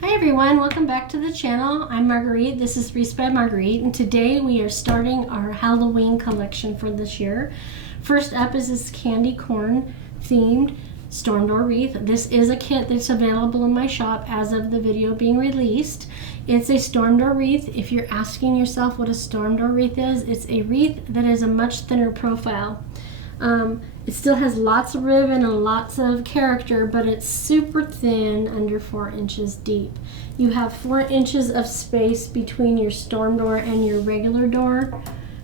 Hi everyone, welcome back to the channel. I'm Marguerite, this is Wreath by Marguerite, and today we are starting our Halloween collection for this year. First up is this candy corn themed storm door wreath. This is a kit that's available in my shop as of the video being released. It's a storm door wreath. If you're asking yourself what a storm door wreath is, it's a wreath that is a much thinner profile. It still has lots of ribbon and lots of character, but it's super thin, under 4 inches deep. You have 4 inches of space between your storm door and your regular door.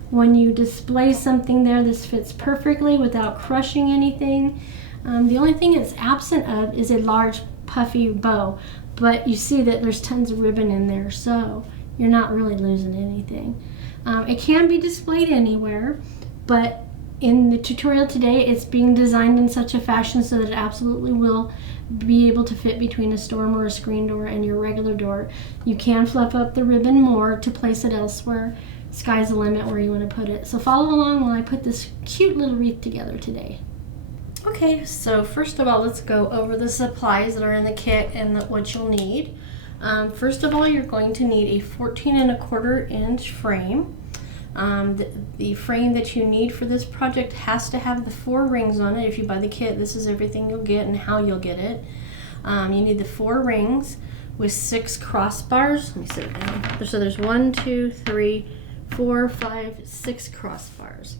When you display something there, this fits perfectly without crushing anything. The only thing it's absent of is a large puffy bow, but you see that there's tons of ribbon in there, so you're not really losing anything. It can be displayed anywhere, but in the tutorial today, it's being designed in such a fashion so that it absolutely will be able to fit between a storm or a screen door and your regular door. You can fluff up the ribbon more to place it elsewhere. Sky's the limit where you want to put it. So follow along while I put this cute little wreath together today. Okay, so first of all, let's go over the supplies that are in the kit and what you'll need. First of all, you're going to need a 14¼ inch frame. The frame that you need for this project has to have the 4 rings on it. If you buy the kit, this is everything you'll get and how you'll get it. You need the 4 rings with 6 crossbars. Let me sit it down. So there's 1, 2, 3, 4, 5, 6 crossbars.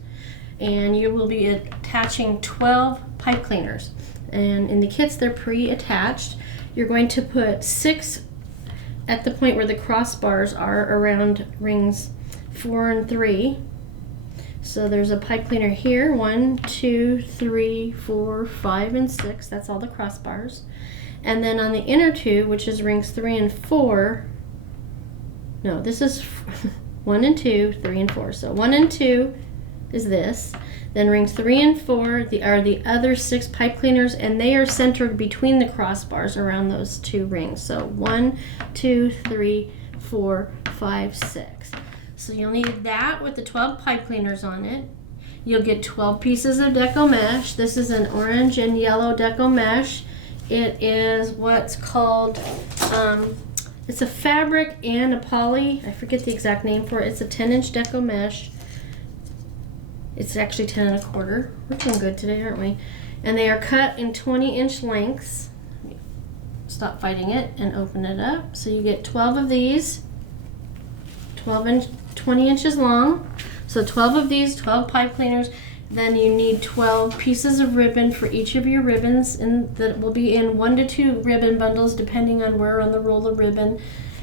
And you will be attaching 12 pipe cleaners. And in the kits, they're pre-attached. You're going to put 6 at the point where the crossbars are around rings 4 and 3. So there's a pipe cleaner here. 1, 2, 3, 4, 5, and 6. That's all the crossbars. And then on the inner 2, which is rings 3 and 4. No, this is 1 and 2, 3 and 4. So 1 and 2 is this. Then rings 3 and 4 are the other 6 pipe cleaners, and they are centered between the crossbars around those 2 rings. So 1, 2, 3, 4, 5, 6. So you'll need that with the 12 pipe cleaners on it. You'll get 12 pieces of deco mesh. This is an orange and yellow deco mesh. It is what's called, it's a fabric and a poly. I forget the exact name for it. It's a 10-inch deco mesh. It's actually 10¼ We're doing good today, aren't we? And they are cut in 20-inch lengths. Stop fighting it and open it up. So you get 12 of these, 20 inches long. So 12 of these, 12 pipe cleaners. Then you need 12 pieces of ribbon for each of your ribbons, and that will be in 1 to 2 ribbon bundles depending on where on the roll of ribbon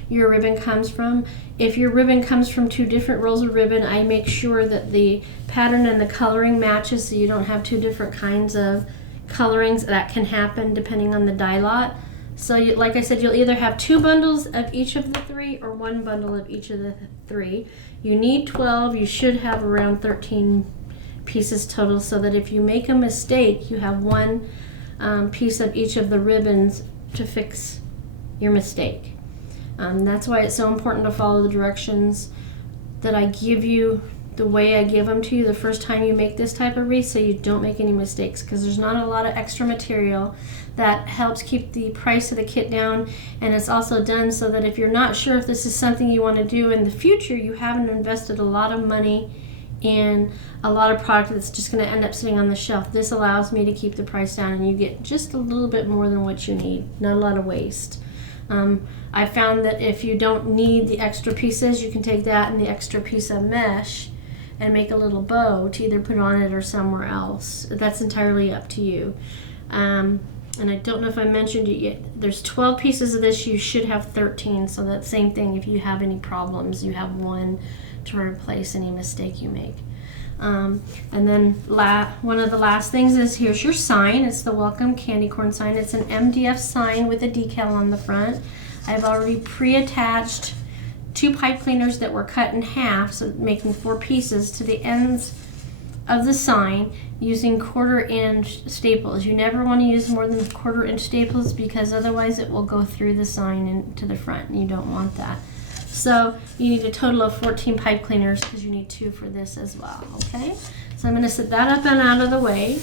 your ribbon comes from. If your ribbon comes from 2 different rolls of ribbon, I make sure that the pattern and the coloring matches so you don't have 2 different kinds of colorings. That can happen depending on the dye lot. So like I said, you'll either have 2 bundles of each of the 3 or 1 bundle of each of the 3. You need 12. You should have around 13 pieces total, so that if you make a mistake, you have 1 piece of each of the ribbons to fix your mistake. That's why it's so important to follow the directions that I give you the way I give them to you the first time you make this type of wreath, so you don't make any mistakes, because there's not a lot of extra material. That helps keep the price of the kit down, and it's also done so that if you're not sure if this is something you want to do in the future, you haven't invested a lot of money in a lot of product that's just going to end up sitting on the shelf. This allows me to keep the price down, and you get just a little bit more than what you need, not a lot of waste. I found that if you don't need the extra pieces, you can take that and the extra piece of mesh and make a little bow to either put on it or somewhere else. That's entirely up to you. And I don't know if I mentioned it yet, there's 12 pieces of this, you should have 13, so that same thing, if you have any problems, you have 1 to replace any mistake you make. And then one of the last things is, here's your sign. It's the welcome candy corn sign. It's an MDF sign with a decal on the front. I've already pre-attached 2 pipe cleaners that were cut in half, so making 4 pieces to the ends of the sign using 1/4 inch staples. You never want to use more than 1/4 inch staples, because otherwise it will go through the sign into the front, and you don't want that. So you need a total of 14 pipe cleaners, because you need 2 for this as well, okay? So I'm going to set that up and out of the way.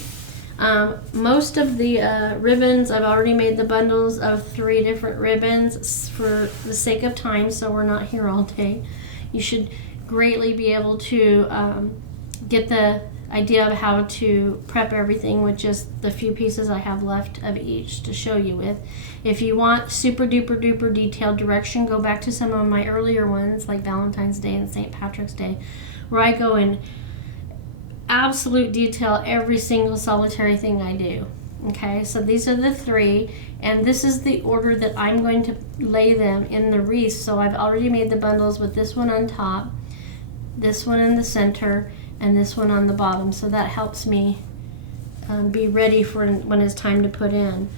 Most of the ribbons, I've already made the bundles of 3 different ribbons for the sake of time, so we're not here all day. You should greatly be able to get the idea of how to prep everything with just the few pieces I have left of each to show you with. If you want super duper duper detailed direction, go back to some of my earlier ones like Valentine's Day and St. Patrick's Day, where I go in absolute detail every single solitary thing I do. Okay, so these are the 3, and this is the order that I'm going to lay them in the wreath. So I've already made the bundles with this one on top, this one in the center, and this one on the bottom. So that helps me be ready for when it's time to put in.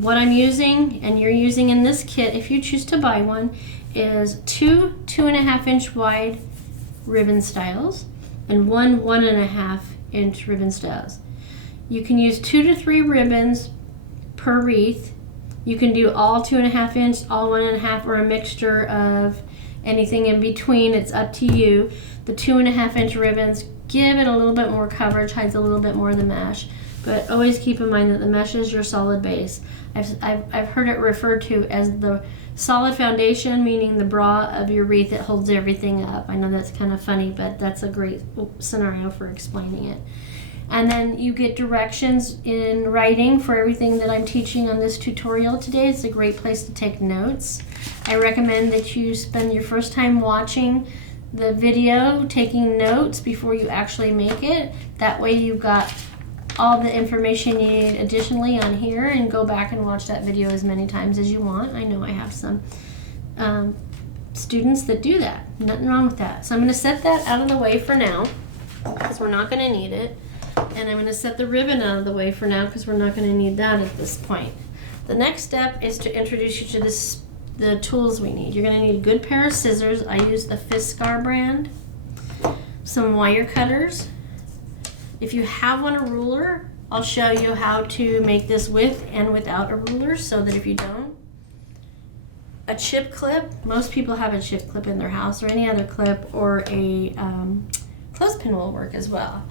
What I'm using, and you're using in this kit, if you choose to buy one, is 2 2.5 inch wide ribbon styles and 1 1.5 inch ribbon styles. You can use 2 to 3 ribbons per wreath. You can do all 2.5 inch, all 1.5, or a mixture of anything in between. It's up to you. The 2.5 inch ribbons give it a little bit more coverage, hides a little bit more of the mesh, but always keep in mind that the mesh is your solid base. I've heard it referred to as the solid foundation, meaning the bra of your wreath that holds everything up. I know that's kind of funny, but that's a great scenario for explaining it. And then you get directions in writing for everything that I'm teaching on this tutorial today. It's a great place to take notes. I recommend that you spend your first time watching the video taking notes before you actually make it. That way you've got all the information you need additionally on here, and go back and watch that video as many times as you want. I know I have some students that do that. Nothing wrong with that. So I'm going to set that out of the way for now because we're not going to need it. And I'm going to set the ribbon out of the way for now because we're not going to need that at this point. The next step is to introduce you to the tools we need. You're going to need a good pair of scissors. I use the Fiskar brand. Some wire cutters. If you have a ruler, I'll show you how to make this with and without a ruler, so that if you don't. A chip clip. Most people have a chip clip in their house, or any other clip, or a clothespin will work as well.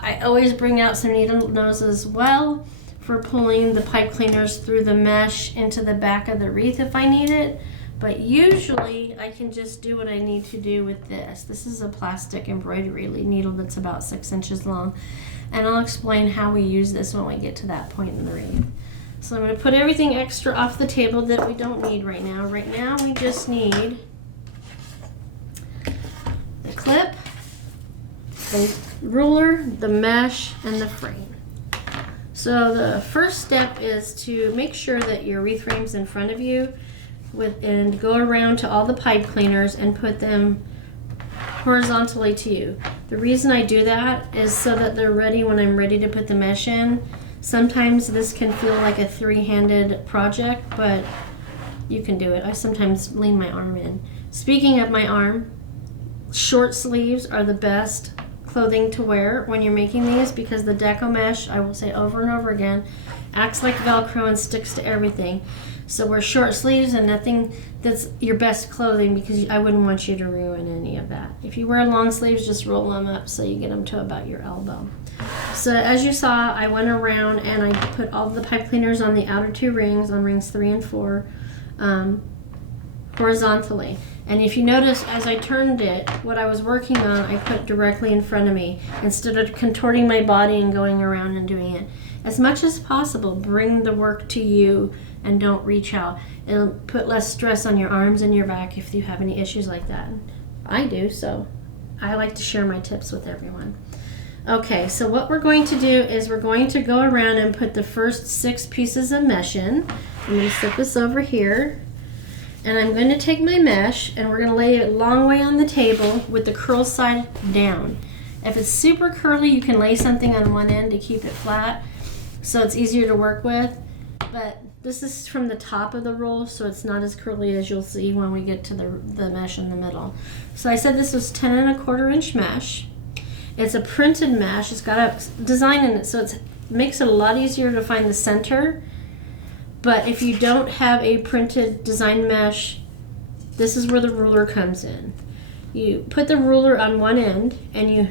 I always bring out some needle nose as well for pulling the pipe cleaners through the mesh into the back of the wreath if I need it. But usually I can just do what I need to do with this. This is a plastic embroidery needle that's about 6 inches long. And I'll explain how we use this when we get to that point in the wreath. So I'm going to put everything extra off the table that we don't need right now. Right now we just need the clip, the ruler, the mesh, and the frame. So the first step is to make sure that your wreath frame's in front of you and go around to all the pipe cleaners and put them horizontally to you. The reason I do that is so that they're ready when I'm ready to put the mesh in. Sometimes this can feel like a 3-handed project, but you can do it. I sometimes lean my arm in. Speaking of my arm, short sleeves are the best clothing to wear when you're making these, because the deco mesh, I will say over and over again, acts like Velcro and sticks to everything. So wear short sleeves and nothing that's your best clothing, because I wouldn't want you to ruin any of that. If you wear long sleeves, just roll them up so you get them to about your elbow. So as you saw, I went around and I put all the pipe cleaners on the outer 2 rings, on rings 3 and 4, horizontally. And if you notice, as I turned it, what I was working on, I put directly in front of me instead of contorting my body and going around and doing it. As much as possible, bring the work to you and don't reach out. It'll put less stress on your arms and your back if you have any issues like that. I do, so I like to share my tips with everyone. Okay, so what we're going to do is we're going to go around and put the first 6 pieces of mesh in. I'm going to set this over here. And I'm going to take my mesh and we're going to lay it a long way on the table with the curl side down. If it's super curly, you can lay something on one end to keep it flat so it's easier to work with. But this is from the top of the roll, so it's not as curly as you'll see when we get to the mesh in the middle. So I said this was 10 1/4 inch mesh. It's a printed mesh. It's got a design in it, so it makes it a lot easier to find the center. But if you don't have a printed design mesh, this is where the ruler comes in. You put the ruler on one end and you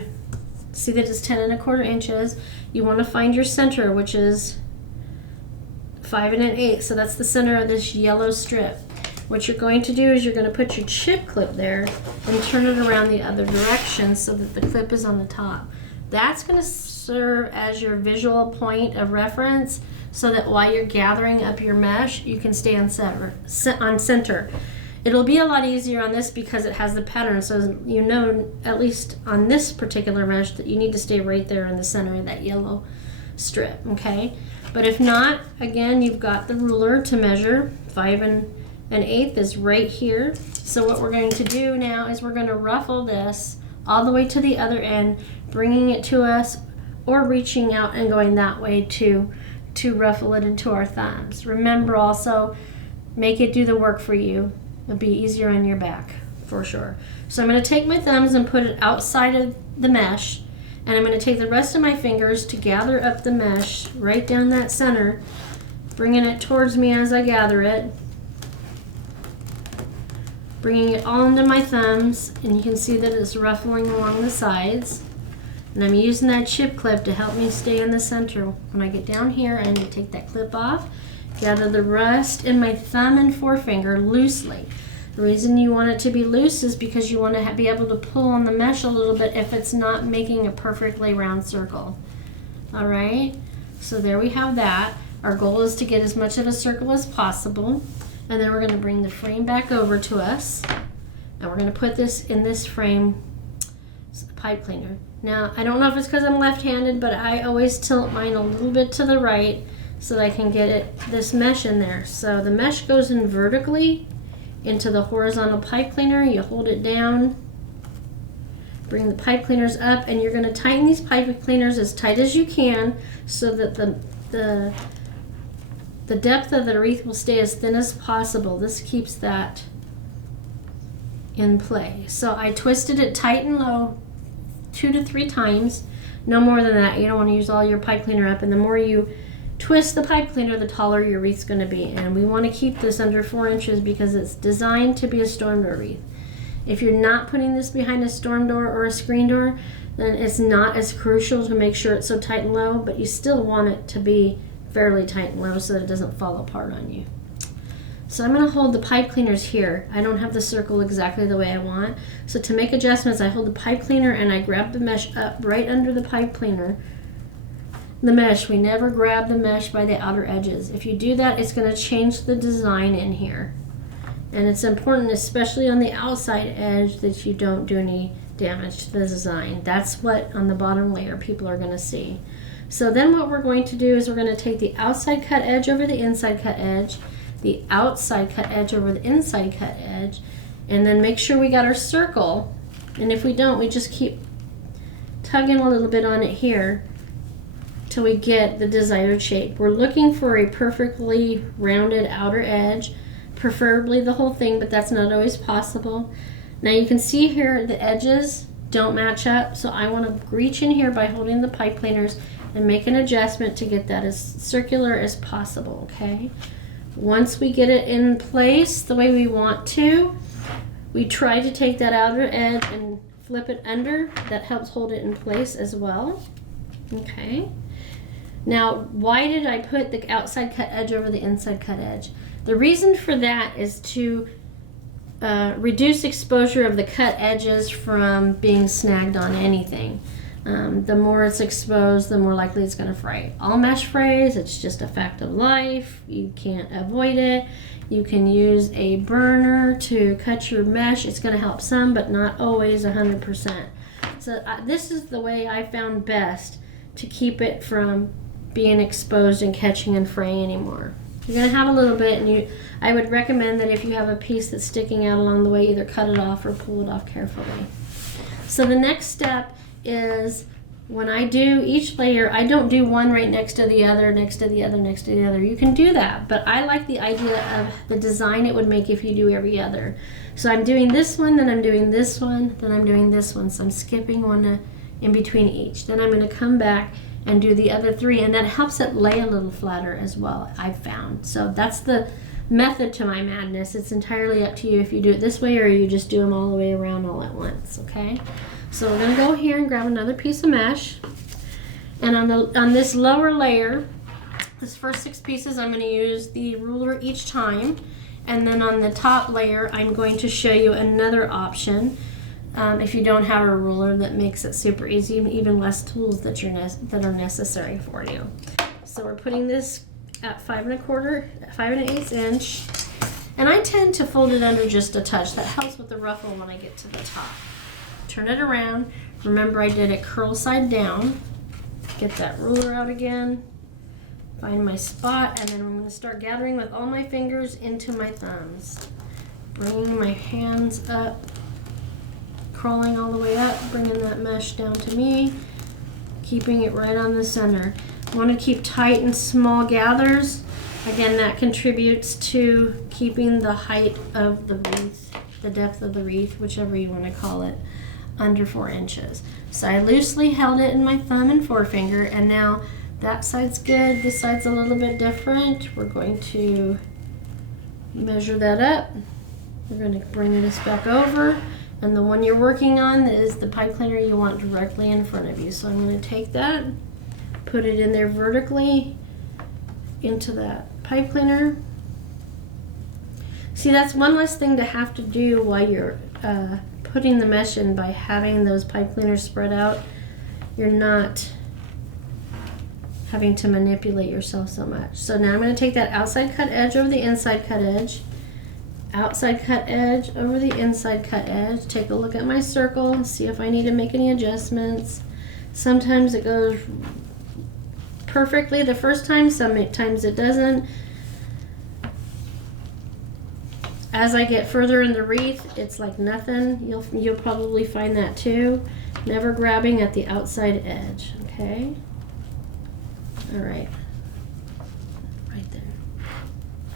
see that it's 10 1/4 inches. you want to find your center, which is 5 1/8. So that's the center of this yellow strip. What you're going to do is you're going to put your chip clip there and turn it around the other direction so that the clip is on the top. That's going to serve as your visual point of reference so that while you're gathering up your mesh, you can stay on center. It'll be a lot easier on this because it has the pattern, so you know, at least on this particular mesh, that you need to stay right there in the center of that yellow strip, okay? But if not, again, you've got the ruler to measure. 5 1/8 is right here. So what we're going to do now is we're going to ruffle this all the way to the other end, bringing it to us or reaching out and going that way to ruffle it into our thumbs. Remember also, make it do the work for you. It'll be easier on your back for sure. So I'm going to take my thumbs and put it outside of the mesh, and I'm going to take the rest of my fingers to gather up the mesh right down that center, bringing it towards me as I gather it, bringing it all into my thumbs, and you can see that it's ruffling along the sides. And I'm using that chip clip to help me stay in the center. When I get down here, I need to take that clip off, gather the rest in my thumb and forefinger loosely. The reason you want it to be loose is because you want to be able to pull on the mesh a little bit if it's not making a perfectly round circle. All right, so there we have that. Our goal is to get as much of a circle as possible. And then we're going to bring the frame back over to us. And we're going to put this in this frame pipe cleaner. Now, I don't know if it's because I'm left-handed, but I always tilt mine a little bit to the right so that I can get this mesh in there. So the mesh goes in vertically into the horizontal pipe cleaner. You hold it down, bring the pipe cleaners up, and you're going to tighten these pipe cleaners as tight as you can so that the depth of the wreath will stay as thin as possible. This keeps that in play. So I twisted it tight and low 2 to 3 times, no more than that. You don't want to use all your pipe cleaner up, and the more you twist the pipe cleaner, the taller your wreath's going to be. And we want to keep this under 4 inches because it's designed to be a storm door wreath. If you're not putting this behind a storm door or a screen door, then it's not as crucial to make sure it's so tight and low, but you still want it to be fairly tight and low so that it doesn't fall apart on you. So I'm going to hold the pipe cleaners here. I don't have the circle exactly the way I want. So to make adjustments, I hold the pipe cleaner and I grab the mesh up right under the pipe cleaner. The mesh, we never grab the mesh by the outer edges. If you do that, it's going to change the design in here. And it's important, especially on the outside edge, that you don't do any damage to the design. That's what on the bottom layer people are going to see. So then what we're going to do is we're going to take the outside cut edge over the inside cut edge, the outside cut edge over the inside cut edge, and then make sure we got our circle. And if we don't, we just keep tugging a little bit on it here till we get the desired shape. We're looking for a perfectly rounded outer edge, preferably the whole thing, but that's not always possible. Now you can see here the edges don't match up, so I want to reach in here by holding the pipe cleaners and make an adjustment to get that as circular as possible, okay? Once we get it in place the way we want to, we try to take that outer edge and flip it under. That helps hold it in place as well, okay? Now, why did I put the outside cut edge over the inside cut edge? The reason for that is to reduce exposure of the cut edges from being snagged on anything. The more it's exposed, the more likely it's going to fray. All mesh frays, it's just a fact of life. You can't avoid it. You can use a burner to cut your mesh. It's going to help some, but not always 100%. So this is the way I found best to keep it from being exposed and catching and fraying anymore. You're going to have a little bit, and I would recommend that if you have a piece that's sticking out along the way, either cut it off or pull it off carefully. So the next step is when I do each layer, I don't do one right next to the other, next to the other, next to the other. You can do that, but I like the idea of the design it would make if you do every other. So I'm doing this one, then I'm doing this one, then I'm doing this one. So I'm skipping one in between each. Then I'm going to come back and do the other 3, and that helps it lay a little flatter as well, I've found. So that's the method to my madness. It's entirely up to you if you do it this way or you just do them all the way around all at once, okay? So we're going to go here and grab another piece of mesh, And on this lower layer, this first 6 pieces, I'm going to use the ruler each time. And then on the top layer, I'm going to show you another option. If you don't have a ruler, that makes it super easy, even less tools that are necessary for you. So we're putting this at 5 1/8 inch. And I tend to fold it under just a touch. That helps with the ruffle when I get to the top. Turn it around. Remember, I did it curl side down. Get that ruler out again. Find my spot, and then I'm going to start gathering with all my fingers into my thumbs. Bringing my hands up, crawling all the way up, bringing that mesh down to me, keeping it right on the center. I want to keep tight and small gathers. Again, that contributes to keeping the height of the wreath, the depth of the wreath, whichever you want to call it, under 4 inches. So I loosely held it in my thumb and forefinger, and now that side's good, this side's a little bit different. We're going to measure that up. We're going to bring this back over, and the one you're working on is the pipe cleaner you want directly in front of you. So I'm going to take that, put it in there vertically into that pipe cleaner. See, that's one less thing to have to do while you're putting the mesh in. By having those pipe cleaners spread out, you're not having to manipulate yourself so much. So now I'm going to take that outside cut edge over the inside cut edge, outside cut edge over the inside cut edge. Take a look at my circle, see if I need to make any adjustments. Sometimes it goes perfectly the first time, sometimes it doesn't. As I get further in the wreath, it's like nothing. You'll probably find that too. Never grabbing at the outside edge, okay? All right, right there.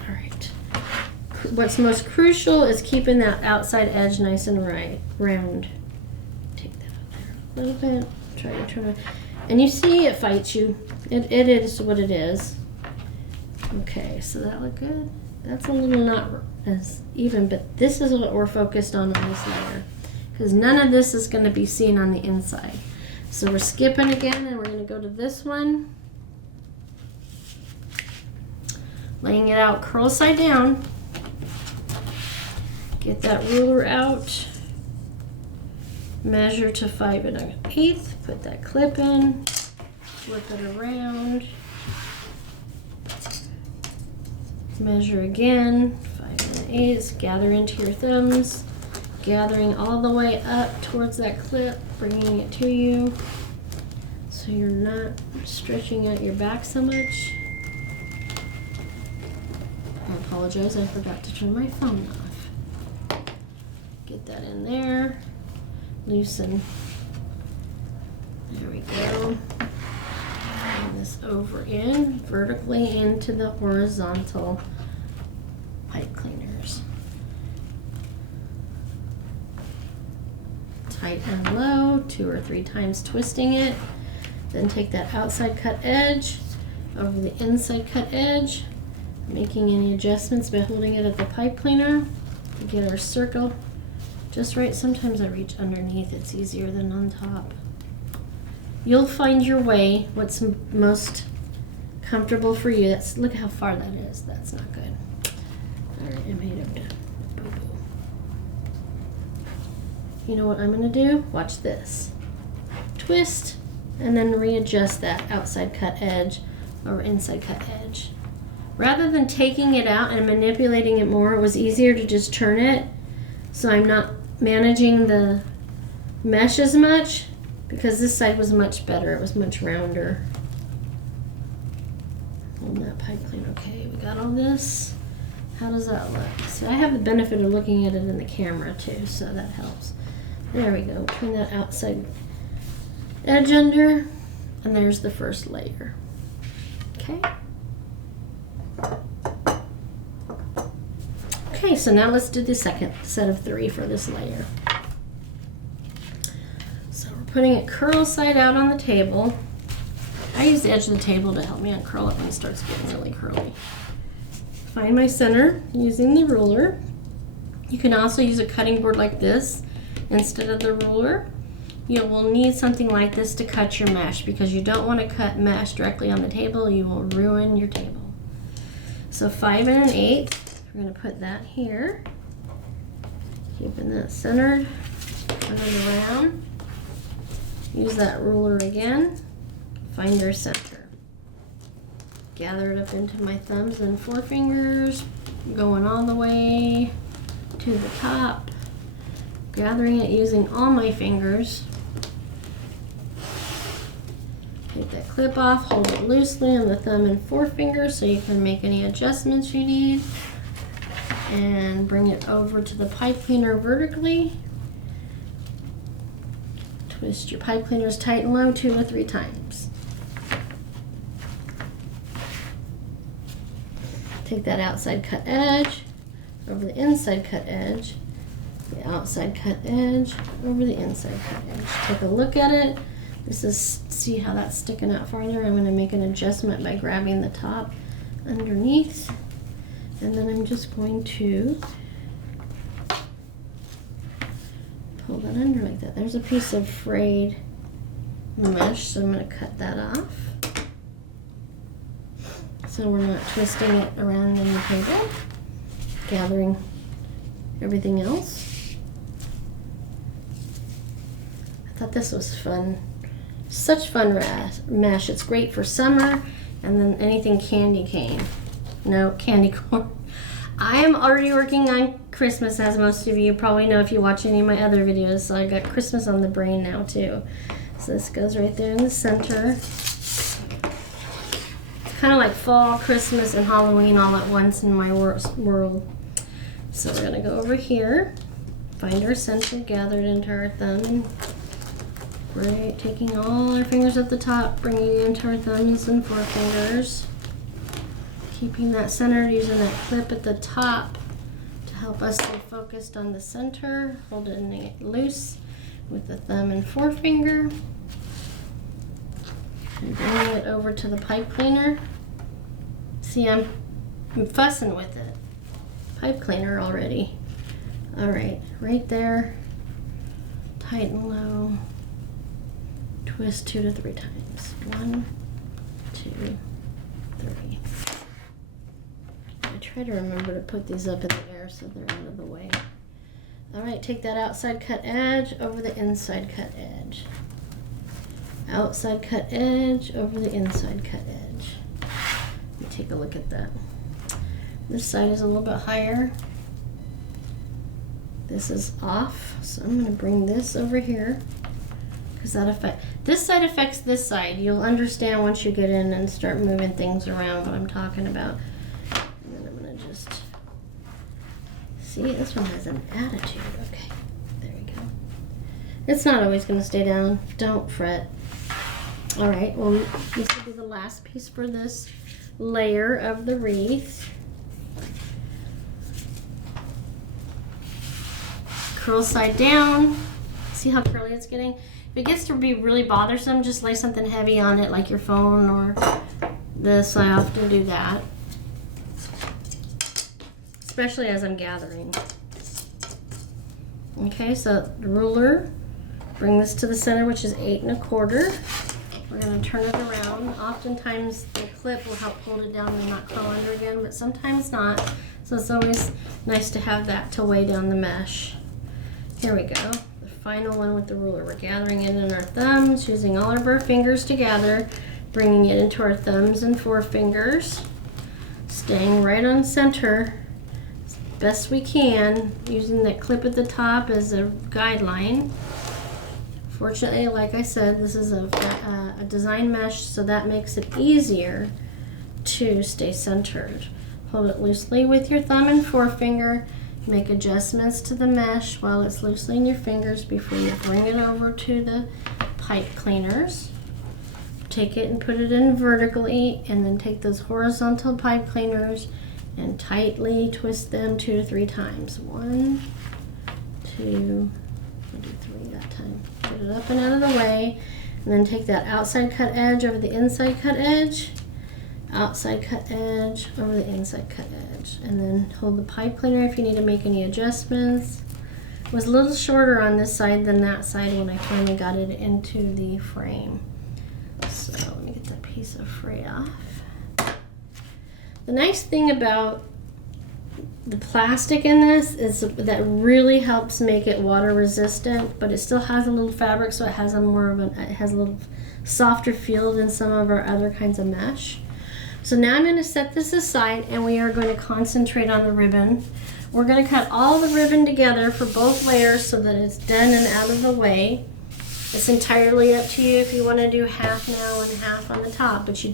All right. What's most crucial is keeping that outside edge nice and round. Take that out there a little bit. Try to turn it. And you see it fights you. It is what it is. Okay, so that look good. That's a little not as even, but this is what we're focused on this layer, because none of this is going to be seen on the inside. So we're skipping again, and we're going to go to this one. Laying it out curl side down. Get that ruler out. Measure to 5 1/8. Put that clip in. Flip it around. Measure again. 5 1/8. Gather into your thumbs. Gathering all the way up towards that clip, bringing it to you, so you're not stretching out your back so much. I apologize, I forgot to turn my phone off. Get that in there. Loosen. There we go. Bring this over in, vertically into the horizontal pipe cleaners. Tight and low, 2 or 3 times twisting it. Then take that outside cut edge over the inside cut edge, making any adjustments by holding it at the pipe cleaner to get our circle just right. Sometimes I reach underneath, it's easier than on top. You'll find your way, what's most comfortable for you. Look how far that is. That's not good. All right, I made a boo-boo. You know what I'm gonna do? Watch this. Twist, and then readjust that outside cut edge or inside cut edge. Rather than taking it out and manipulating it more, it was easier to just turn it, so I'm not managing the mesh as much, because this side was much better. It was much rounder. Hold that pipe clean. Okay, we got all this. How does that look? See, I have the benefit of looking at it in the camera too, so that helps. There we go. Turn that outside edge under, and there's the first layer. Okay. Okay, so now let's do the second set of 3 for this layer. So we're putting it curl side out on the table. I use the edge of the table to help me uncurl it when it starts getting really curly. Find my center using the ruler. You can also use a cutting board like this instead of the ruler. you will need something like this to cut your mesh, because you don't want to cut mesh directly on the table. You will ruin your table. So 5 1/8, we're going to put that here, keeping that centered, turn it around, use that ruler again, find our center. Gather it up into my thumbs and forefingers, going all the way to the top, gathering it using all my fingers. Take that clip off, hold it loosely on the thumb and forefinger so you can make any adjustments you need. And bring it over to the pipe cleaner vertically. Twist your pipe cleaners tight and low 2 or 3 times. Take that outside cut edge over the inside cut edge, the outside cut edge over the inside cut edge. Take a look at it. This is, see how that's sticking out farther? I'm going to make an adjustment by grabbing the top underneath, and then I'm just going to pull that under like that. There's a piece of frayed mesh, so I'm going to cut that off so we're not twisting it around in the table, gathering everything else. I thought this was fun. Such fun mesh. It's great for summer, and then anything candy cane. No, candy corn. I am already working on Christmas, as most of you probably know if you watch any of my other videos, so I got Christmas on the brain now too. So this goes right there in the center. It's kind of like fall, Christmas, and Halloween all at once in my world. So we're gonna go over here, find our center, gather it into our thumb, and right, taking all our fingers at the top, bringing it into our thumbs and forefingers. Keeping that centered, using that clip at the top to help us stay focused on the center. Holding it loose with the thumb and forefinger. And bringing it over to the pipe cleaner. See, I'm fussing with it. Pipe cleaner already. All right, right there. Tight and low. Twist 2 to 3 times. 1, 2, 3. I try to remember to put these up in the air so they're out of the way. All right, take that outside cut edge over the inside cut edge. Outside cut edge over the inside cut edge. Let me take a look at that. This side is a little bit higher. This is off, so I'm going to bring this over here. This side affects this side. You'll understand once you get in and start moving things around what I'm talking about. And then I'm going to just see, this one has an attitude. Okay, there we go. It's not always going to stay down. Don't fret. All right, well, this will be the last piece for this layer of the wreath. Curl side down. See how curly it's getting? If it gets to be really bothersome, just lay something heavy on it, like your phone or this. I often do that, especially as I'm gathering. Okay, so the ruler, bring this to the center, which is 8 1/4. We're going to turn it around. Oftentimes the clip will help hold it down and not curl under again, but sometimes not. So it's always nice to have that to weigh down the mesh. Here we go. Final one with the ruler. We're gathering it in our thumbs, using all of our fingers to gather, bringing it into our thumbs and forefingers, staying right on center as best we can, using that clip at the top as a guideline. Fortunately, like I said, this is a design mesh, so that makes it easier to stay centered. Hold it loosely with your thumb and forefinger. Make adjustments to the mesh while it's loosely in your fingers before you bring it over to the pipe cleaners. Take it and put it in vertically, and then take those horizontal pipe cleaners and tightly twist them 2 to 3 times. 1, 2, I'll do 3 that time. Get it up and out of the way, and then take that outside cut edge over the inside cut edge. Outside cut edge over the inside cut edge, and then hold the pipe cleaner if you need to make any adjustments. was a little shorter on this side than that side when I finally got it into the frame. So let me get that piece of fray off. The nice thing about the plastic in this is that really helps make it water resistant, but it still has a little fabric, so it has a little softer feel than some of our other kinds of mesh. So now I'm going to set this aside, and we are going to concentrate on the ribbon. We're going to cut all the ribbon together for both layers so that it's done and out of the way. It's entirely up to you if you want to do half now and half on the top, but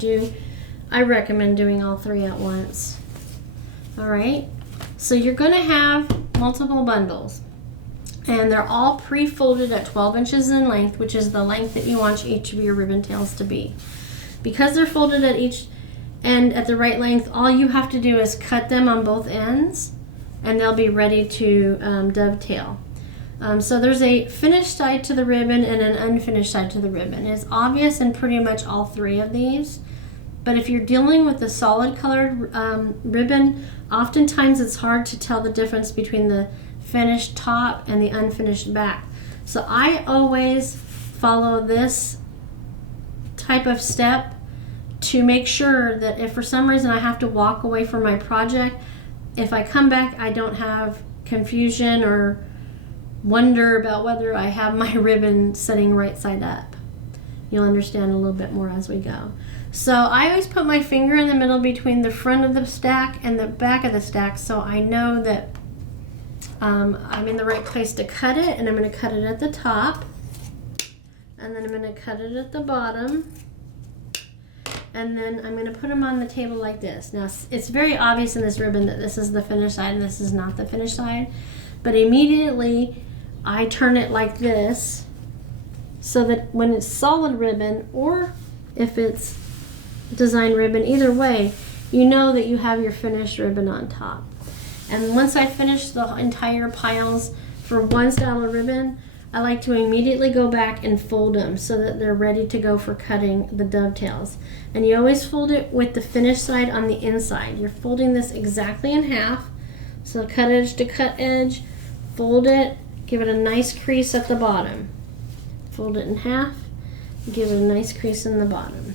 I recommend doing all three at once. All right, so you're going to have multiple bundles, and they're all pre-folded at 12 inches in length, which is the length that you want each of your ribbon tails to be. Because they're folded at each end at the right length, all you have to do is cut them on both ends, and they'll be ready to dovetail. So there's a finished side to the ribbon and an unfinished side to the ribbon. It's obvious in pretty much all three of these, but if you're dealing with a solid colored ribbon, oftentimes it's hard to tell the difference between the finished top and the unfinished back. So I always follow this type of step to make sure that if for some reason I have to walk away from my project, if I come back I don't have confusion or wonder about whether I have my ribbon sitting right side up. You'll understand a little bit more as we go. So I always put my finger in the middle between the front of the stack and the back of the stack, so I know that I'm in the right place to cut it, and I'm going to cut it at the top, and then I'm going to cut it at the bottom, and then I'm going to put them on the table like this. Now it's very obvious in this ribbon that this is the finished side and this is not the finished side, but immediately I turn it like this so that when it's solid ribbon, or if it's design ribbon, either way, you know that you have your finished ribbon on top. And once I finish the entire piles for one style of ribbon, I like to immediately go back and fold them so that they're ready to go for cutting the dovetails. And you always fold it with the finished side on the inside. You're folding this exactly in half, so cut edge to cut edge, fold it, give it a nice crease at the bottom. Fold it in half, give it a nice crease in the bottom.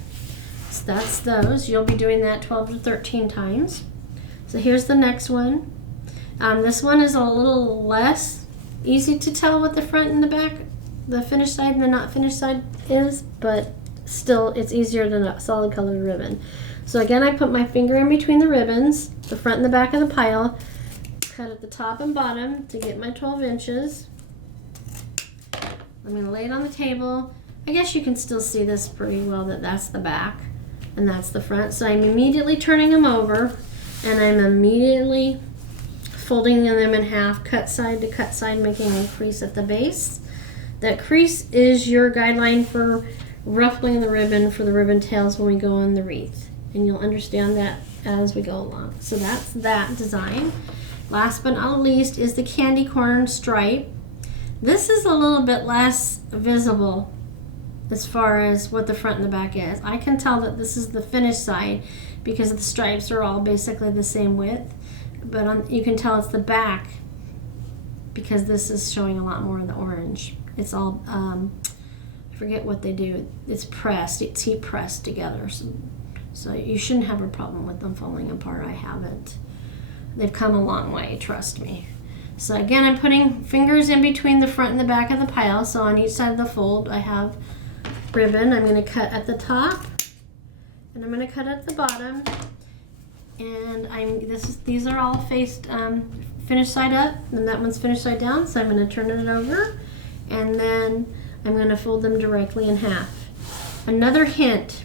So that's those. You'll be doing that 12 to 13 times. So here's the next one. This one is a little less easy to tell what the front and the back, the finished side and the not finished side is, but still it's easier than a solid colored ribbon. So again, I put my finger in between the ribbons, the front and the back of the pile, cut at the top and bottom to get my 12 inches. I'm going to lay it on the table. I guess you can still see this pretty well, that that's the back and that's the front. So I'm immediately turning them over, and I'm immediately folding them in half, cut side to cut side, making a crease at the base. That crease is your guideline for ruffling the ribbon for the ribbon tails when we go on the wreath, and you'll understand that as we go along. So that's that design. Last but not least is the candy corn stripe. This is a little bit less visible as far as what the front and the back is. I can tell that this is the finished side because the stripes are all basically the same width, but you can tell it's the back because this is showing a lot more of the orange. It's all, I forget what they do. It's pressed, it's heat pressed together. So you shouldn't have a problem with them falling apart. I haven't. They've come a long way, trust me. So again, I'm putting fingers in between the front and the back of the pile. So on each side of the fold, I have ribbon. I'm going to cut at the top, and I'm going to cut at the bottom. And these are all faced finished side up, and that one's finished side down. So I'm going to turn it over, and then I'm going to fold them directly in half. Another hint: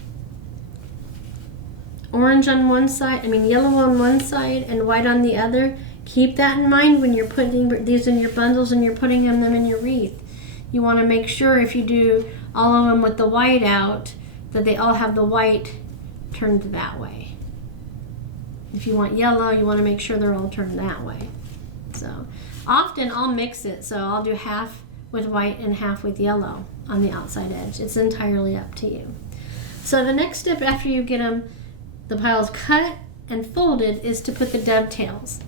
orange on one side, yellow on one side and white on the other. Keep that in mind when you're putting these in your bundles and you're putting them in your wreath. You want to make sure if you do all of them with the white out, that they all have the white turned that way. If you want yellow, you want to make sure they're all turned that way. So often I'll mix it, so I'll do half with white and half with yellow on the outside edge. It's entirely up to you. So the next step after you get the piles cut and folded is to put the dovetails.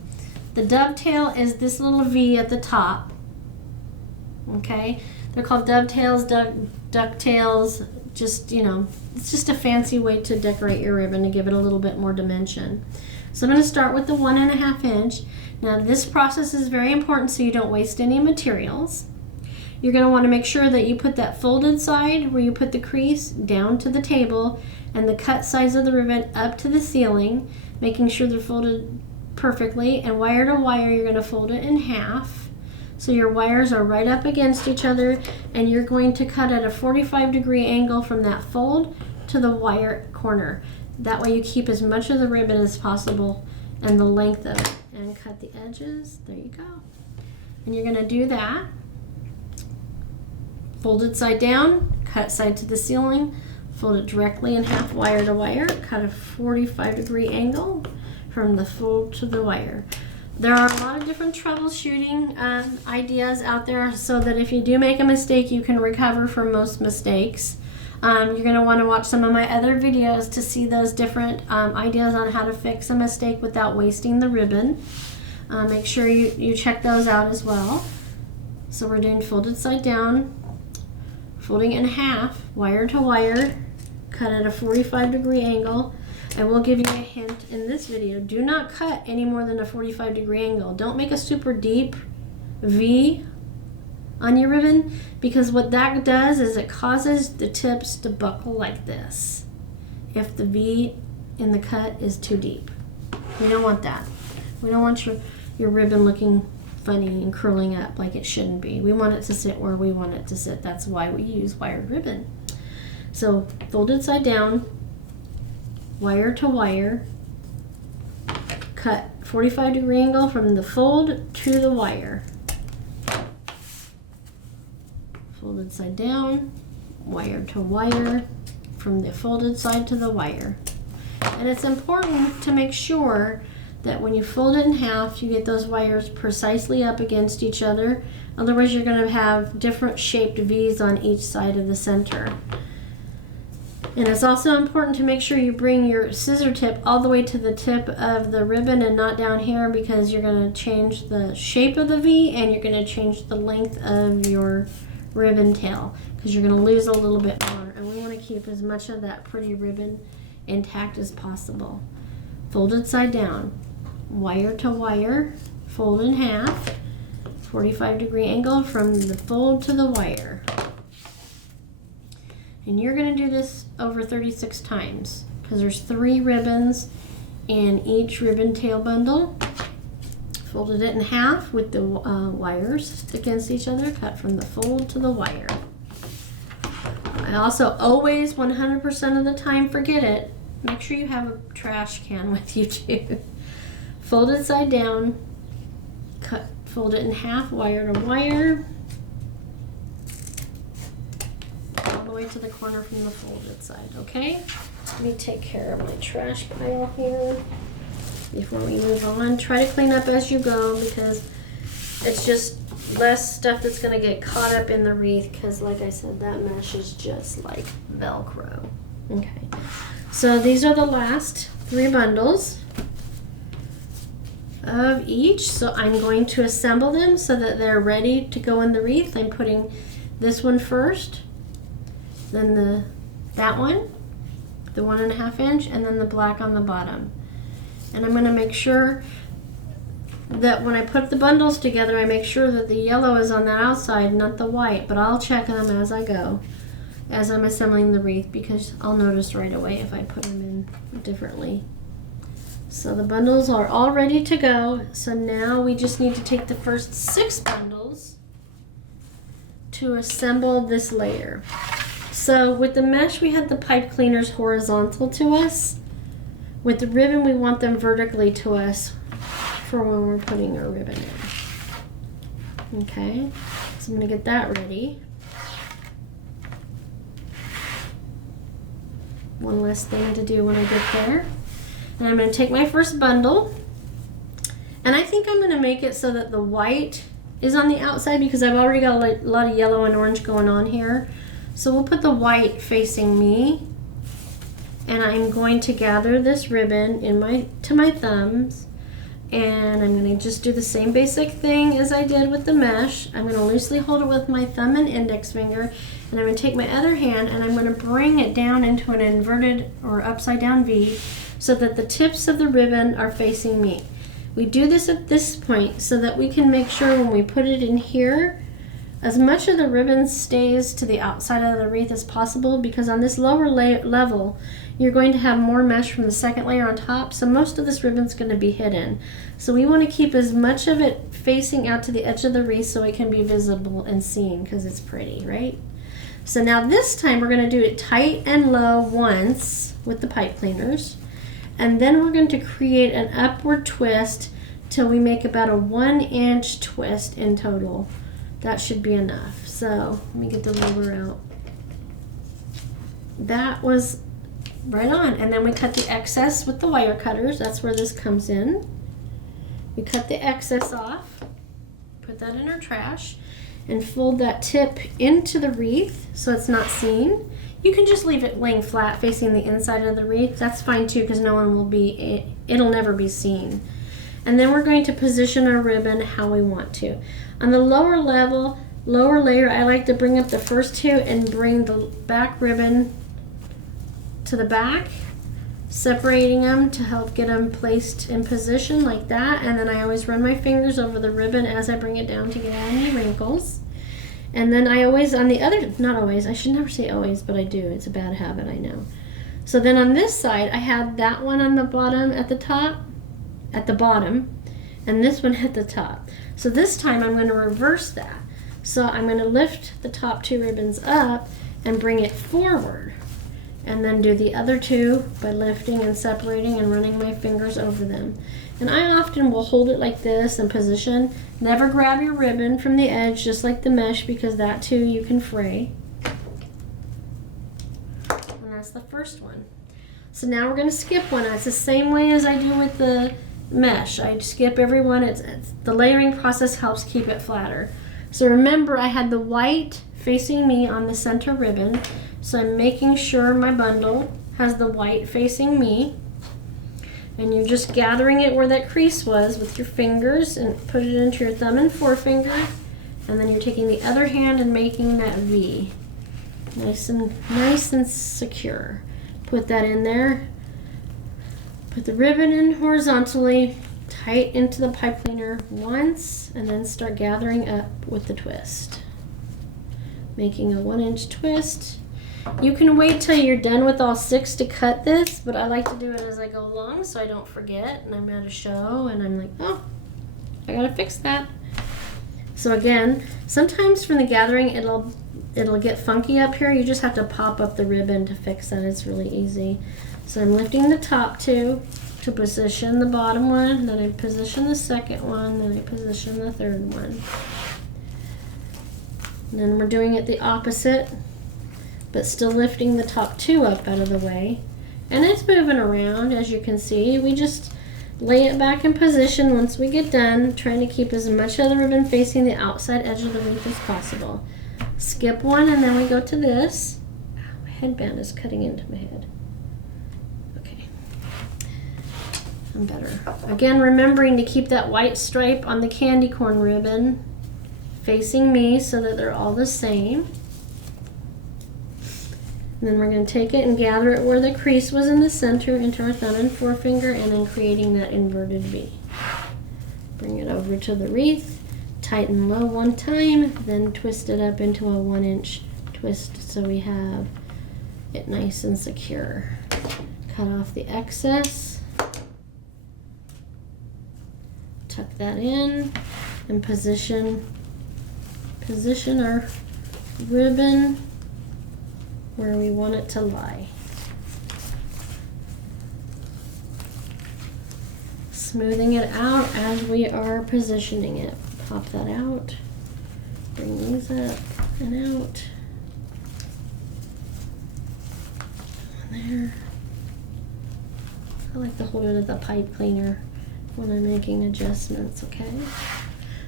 The dovetail is this little V at the top, Okay, they're called dovetails, ducktails. Just, you know, it's just a fancy way to decorate your ribbon to give it a little bit more dimension. So I'm going to start with the 1.5 inch. Now this process is very important so you don't waste any materials. You're going to want to make sure that you put that folded side where you put the crease down to the table and the cut sides of the ribbon up to the ceiling, making sure they're folded perfectly. And wire to wire, you're going to fold it in half. So your wires are right up against each other, and you're going to cut at a 45-degree angle from that fold to the wire corner. That way you keep as much of the ribbon as possible and the length of it. And cut the edges. There you go. And you're going to do that. Fold it side down, cut side to the ceiling, fold it directly in half wire to wire, cut a 45-degree angle from the fold to the wire. There are a lot of different troubleshooting ideas out there so that if you do make a mistake, you can recover from most mistakes. You're going to want to watch some of my other videos to see those different ideas on how to fix a mistake without wasting the ribbon. Make sure you check those out as well. So we're doing folded side down, folding in half, wire to wire, cut at a 45-degree angle. I will give you a hint in this video. Do not cut any more than a 45-degree angle. Don't make a super deep V on your ribbon, because what that does is it causes the tips to buckle like this if the V in the cut is too deep. We don't want that. We don't want your ribbon looking funny and curling up like it shouldn't be. We want it to sit where we want it to sit. That's why we use wired ribbon. So folded side down, wire to wire, cut 45-degree angle from the fold to the wire. Folded side down, wire to wire, from the folded side to the wire. And it's important to make sure that when you fold it in half, you get those wires precisely up against each other. Otherwise, you're going to have different shaped V's on each side of the center. And it's also important to make sure you bring your scissor tip all the way to the tip of the ribbon and not down here, because you're going to change the shape of the V and you're going to change the length of your ribbon tail, because you're going to lose a little bit more. And we want to keep as much of that pretty ribbon intact as possible. Folded side down, wire to wire, fold in half, 45-degree angle from the fold to the wire. And you're going to do this over 36 times because there's 3 ribbons in each ribbon tail bundle. Folded it in half with the wires against each other, cut from the fold to the wire. I also always, 100% of the time, forget it, make sure you have a trash can with you too. Fold it side down, fold it in half, wire to wire, all the way to the corner from the folded side, okay? Let me take care of my trash pile here before we move on. Try to clean up as you go, because it's just less stuff that's going to get caught up in the wreath, because like I said, that mesh is just like Velcro. Okay, so these are the last 3 bundles of each. So I'm going to assemble them so that they're ready to go in the wreath. I'm putting this one first, then that one, the 1.5 inch, and then the black on the bottom. And I'm going to make sure that when I put the bundles together, I make sure that the yellow is on the outside, not the white, but I'll check them as I go, as I'm assembling the wreath, because I'll notice right away if I put them in differently. So the bundles are all ready to go. So now we just need to take the first 6 bundles to assemble this layer. So with the mesh, we had the pipe cleaners horizontal to us. With the ribbon, we want them vertically to us for when we're putting our ribbon in. Okay, so I'm gonna get that ready. One less thing to do when I get there. And I'm gonna take my first bundle, and I think I'm gonna make it so that the white is on the outside, because I've already got a lot of yellow and orange going on here. So we'll put the white facing me, and I'm going to gather this ribbon to my thumbs, And I'm going to just do the same basic thing as I did with the mesh. I'm going to loosely hold it with my thumb and index finger, and I'm going to take my other hand and I'm going to bring it down into an inverted or upside down V so that the tips of the ribbon are facing me. We do this at this point so that we can make sure when we put it in here, as much of the ribbon stays to the outside of the wreath as possible, because on this lower level, you're going to have more mesh from the second layer on top, so most of this ribbon's going to be hidden. So we want to keep as much of it facing out to the edge of the wreath so it can be visible and seen because it's pretty, right? So now this time we're going to do it tight and low once with the pipe cleaners, and then we're going to create an upward twist till we make about a 1-inch twist in total. That should be enough. So let me get the ruler out. That was right on. And then we cut the excess with the wire cutters. That's where this comes in. We cut the excess off, put that in our trash, and fold that tip into the wreath so it's not seen. You can just leave it laying flat facing the inside of the wreath. That's fine too, because no one will be, it'll never be seen. And then we're going to position our ribbon how we want to. On the lower layer, I like to bring up the first two and bring the back ribbon to the back, separating them to help get them placed in position like that. And then I always run my fingers over the ribbon as I bring it down to get out any wrinkles. And then I always, on the other, not always, I should never say always, but I do. It's a bad habit, I know. So then on this side, I have that one on the bottom at the top, at the bottom, and this one at the top. So this time I'm going to reverse that. So I'm going to lift the top two ribbons up and bring it forward, and then do the other two by lifting and separating and running my fingers over them. And I often will hold it like this and position. Never grab your ribbon from the edge, just like the mesh, because that too you can fray. And that's the first one. So now we're going to skip one. It's the same way as I do with the mesh. I skip every one. It's the layering process helps keep it flatter. So remember, I had the white facing me on the center ribbon, so I'm making sure my bundle has the white facing me, and you're just gathering it where that crease was with your fingers and put it into your thumb and forefinger, and then you're taking the other hand and making that V nice and secure. Put that in there. Put the ribbon in horizontally, tight into the pipe cleaner once, and then start gathering up with the twist. Making a 1-inch twist. You can wait till you're done with all 6 to cut this, but I like to do it as I go along so I don't forget, and I'm at a show and I'm like, oh, I gotta fix that. So again, sometimes from the gathering it'll get funky up here. You just have to pop up the ribbon to fix that. It's really easy. So I'm lifting the top two to position the bottom one, then I position the second one, then I position the third one. And then we're doing it the opposite, but still lifting the top two up out of the way. And it's moving around, as you can see. We just lay it back in position once we get done, trying to keep as much of the ribbon facing the outside edge of the wreath as possible. Skip one, and then we go to this. Ow, my headband is cutting into my head. I'm better. Again, remembering to keep that white stripe on the candy corn ribbon facing me so that they're all the same. And then we're going to take it and gather it where the crease was in the center into our thumb and forefinger, and then creating that inverted V. Bring it over to the wreath, tighten low one time, then twist it up into a 1-inch twist so we have it nice and secure. Cut off the excess. Tuck that in and position our ribbon where we want it to lie. Smoothing it out as we are positioning it. Pop that out, bring these up and out. There. I like to hold it at the pipe cleaner when I'm making adjustments, okay?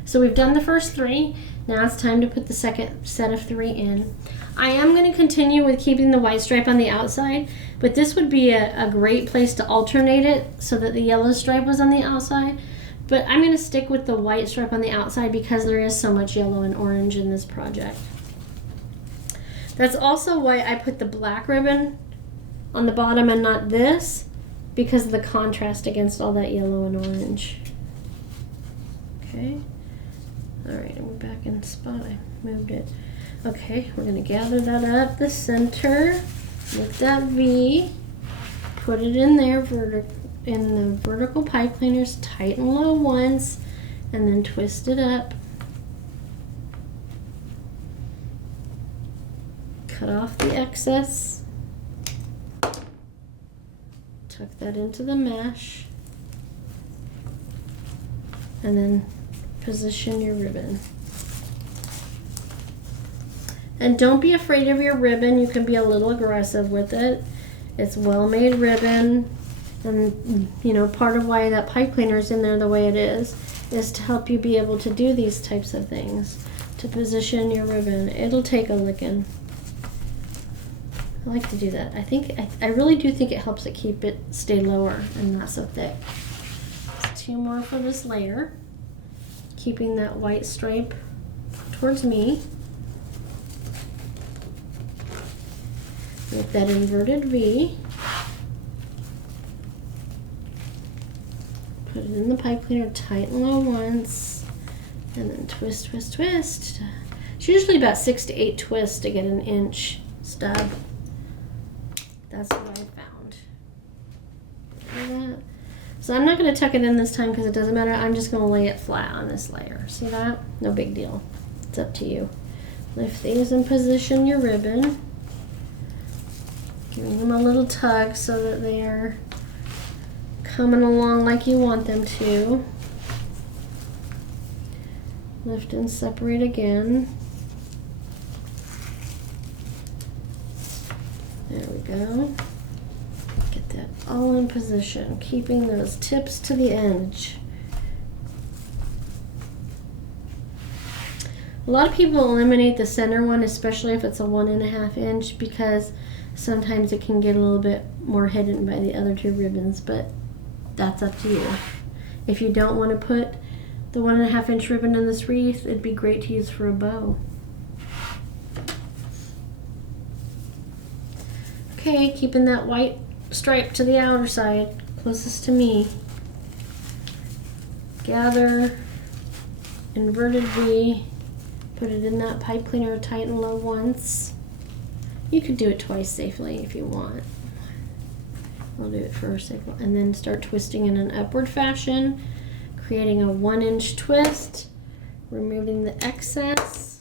So we've done the first 3. Now it's time to put the second set of 3 in. I am going to continue with keeping the white stripe on the outside, but this would be a great place to alternate it so that the yellow stripe was on the outside. But I'm going to stick with the white stripe on the outside because there is so much yellow and orange in this project. That's also why I put the black ribbon on the bottom and not this, because of the contrast against all that yellow and orange. Okay. Alright, we're back in the spot. I moved it. Okay, we're going to gather that up the center with that V. Put it in there in the vertical pipe cleaners, tight and low once, and then twist it up. Cut off the excess. Tuck that into the mesh. And then position your ribbon. And don't be afraid of your ribbon. You can be a little aggressive with it. It's well-made ribbon. And, you know, part of why that pipe cleaner is in there the way it is to help you be able to do these types of things. To position your ribbon. It'll take a licking. I like to do that. I really do think it helps it keep it stay lower and not so thick. Just 2 more for this layer. Keeping that white stripe towards me. With that inverted V. Put it in the pipe cleaner tight and low once. And then twist, twist, twist. It's usually about 6 to 8 twists to get an inch stub. That's what I found. See that? So I'm not going to tuck it in this time because it doesn't matter. I'm just going to lay it flat on this layer. See that? No big deal. It's up to you. Lift these and position your ribbon. Give them a little tug so that they are coming along like you want them to. Lift and separate again. There we go. Get that all in position, keeping those tips to the edge. A lot of people eliminate the center one, especially if it's a 1.5 inch, because sometimes it can get a little bit more hidden by the other 2 ribbons, but that's up to you. If you don't want to put the 1.5 inch ribbon in this wreath, it'd be great to use for a bow. Okay, keeping that white stripe to the outer side, closest to me. Gather, inverted V, put it in that pipe cleaner tight and low once. You could do it twice safely if you want. I'll do it first, and then start twisting in an upward fashion, creating a 1 inch twist, removing the excess,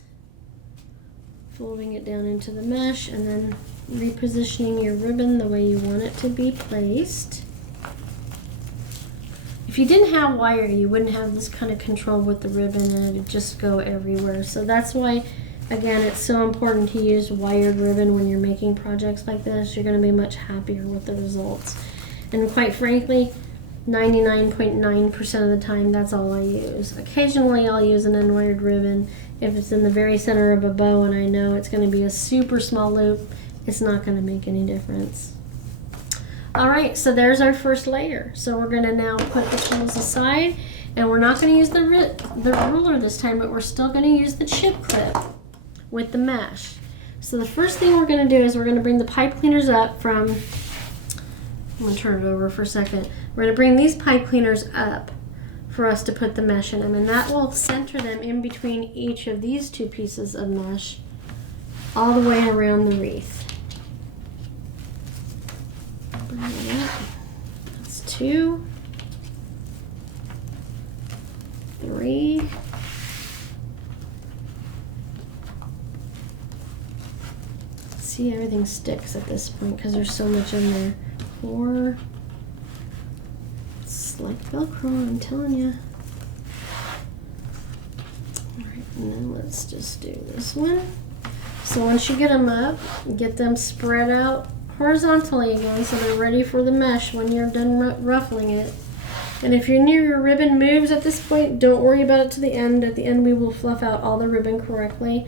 folding it down into the mesh, and then repositioning your ribbon the way you want it to be placed. If you didn't have wire, you wouldn't have this kind of control with the ribbon, and it would just go everywhere. So that's why, again, it's so important to use wired ribbon when you're making projects like this. You're going to be much happier with the results. And quite frankly, 99.9% of the time, that's all I use. Occasionally, I'll use an unwired ribbon if it's in the very center of a bow and I know it's going to be a super small loop. It's not going to make any difference. All right, so there's our first layer. So we're going to now put the tools aside, and we're not going to use the ruler this time, but we're still going to use the chip clip with the mesh. So the first thing we're going to do is we're going to bring the pipe cleaners up from, I'm going to turn it over for a second. We're going to bring these pipe cleaners up for us to put the mesh in them, and that will center them in between each of these 2 pieces of mesh all the way around the wreath. That's 2, 3, see, everything sticks at this point because there's so much in there. 4, it's like Velcro, I'm telling you. Alright, and then let's just do this one. So once you get them up, get them spread out horizontally again so they're ready for the mesh when you're done ruffling it. And if you're near your ribbon moves at this point, don't worry about it to the end. At the end, we will fluff out all the ribbon correctly.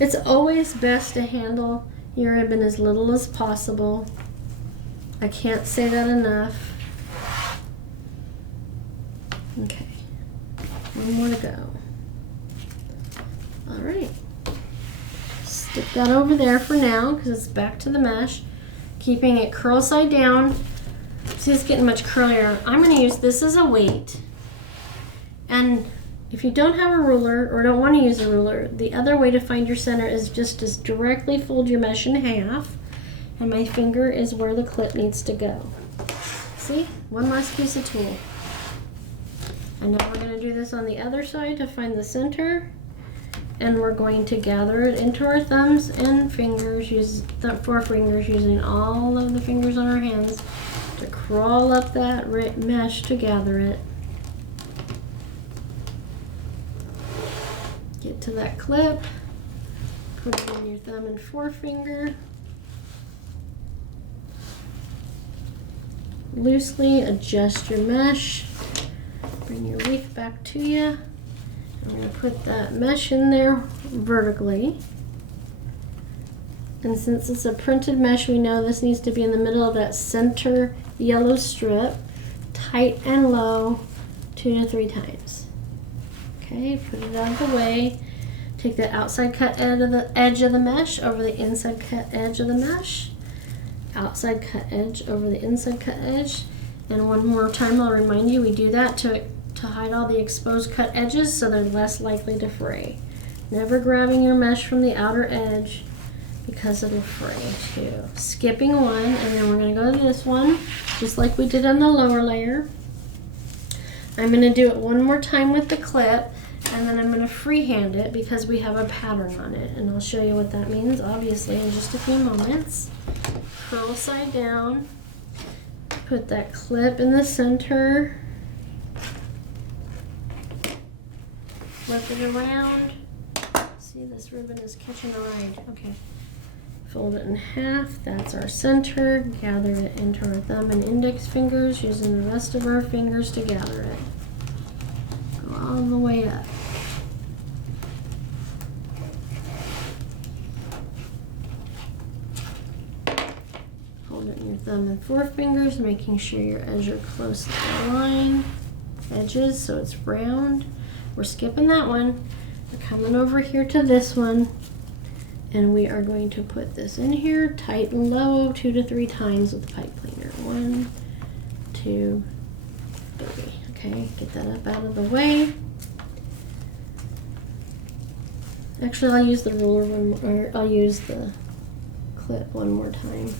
It's always best to handle your ribbon as little as possible. I can't say that enough. Okay, One more to go. All right. Stick that over there for now because it's back to the mesh. Keeping it curl side down. See, it's getting much curlier. I'm going to use this as a weight. And if you don't have a ruler or don't want to use a ruler, the other way to find your center is just to directly fold your mesh in half. And my finger is where the clip needs to go. See? One last piece of tool. And now we're going to do this on the other side to find the center. And we're going to gather it into our thumbs and fingers, use the 4 fingers, using all of the fingers on our hands to crawl up that mesh to gather it. Get to that clip, put it in your thumb and forefinger. Loosely adjust your mesh. Bring your wreath back to you. I'm going to put that mesh in there vertically. And since it's a printed mesh, we know this needs to be in the middle of that center yellow strip, tight and low, 2 to 3 times. Okay, put it out of the way. Take the outside cut edge of the mesh over the inside cut edge of the mesh. Outside cut edge over the inside cut edge. And one more time I'll remind you, we do that to hide all the exposed cut edges so they're less likely to fray. Never grabbing your mesh from the outer edge because it'll fray too. Skipping one, and then we're going to go to this one just like we did on the lower layer. I'm going to do it one more time with the clip, and then I'm going to freehand it because we have a pattern on it, and I'll show you what that means obviously in just a few moments. Curl side down, put that clip in the center, flip it around. See, this ribbon is catching a ride. Okay. Fold it in half. That's our center. Gather it into our thumb and index fingers, using the rest of our fingers to gather it. Go all the way up. Hold it in your thumb and forefingers, making sure your edges are close to the line. Edges, so it's round. We're skipping that one. We're coming over here to this one, and we are going to put this in here tight and low 2 to 3 times with the pipe cleaner. 1, 2, 3. Okay, get that up out of the way. Actually, I'll use the ruler or I'll use the clip one more time,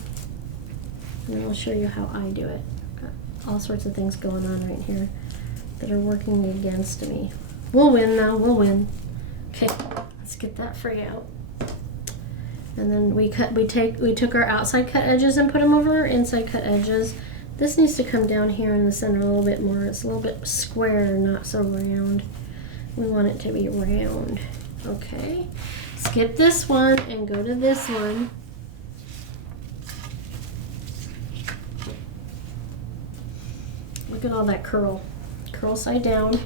and then I'll show you how I do it. Got all sorts of things going on right here that are working against me. We'll win now, we'll win. Okay, let's get that frig out. And then we took our outside cut edges and put them over our inside cut edges. This needs to come down here in the center a little bit more. It's a little bit square, not so round. We want it to be round. Okay, skip this one and go to this one. Look at all that curl. Curl side down.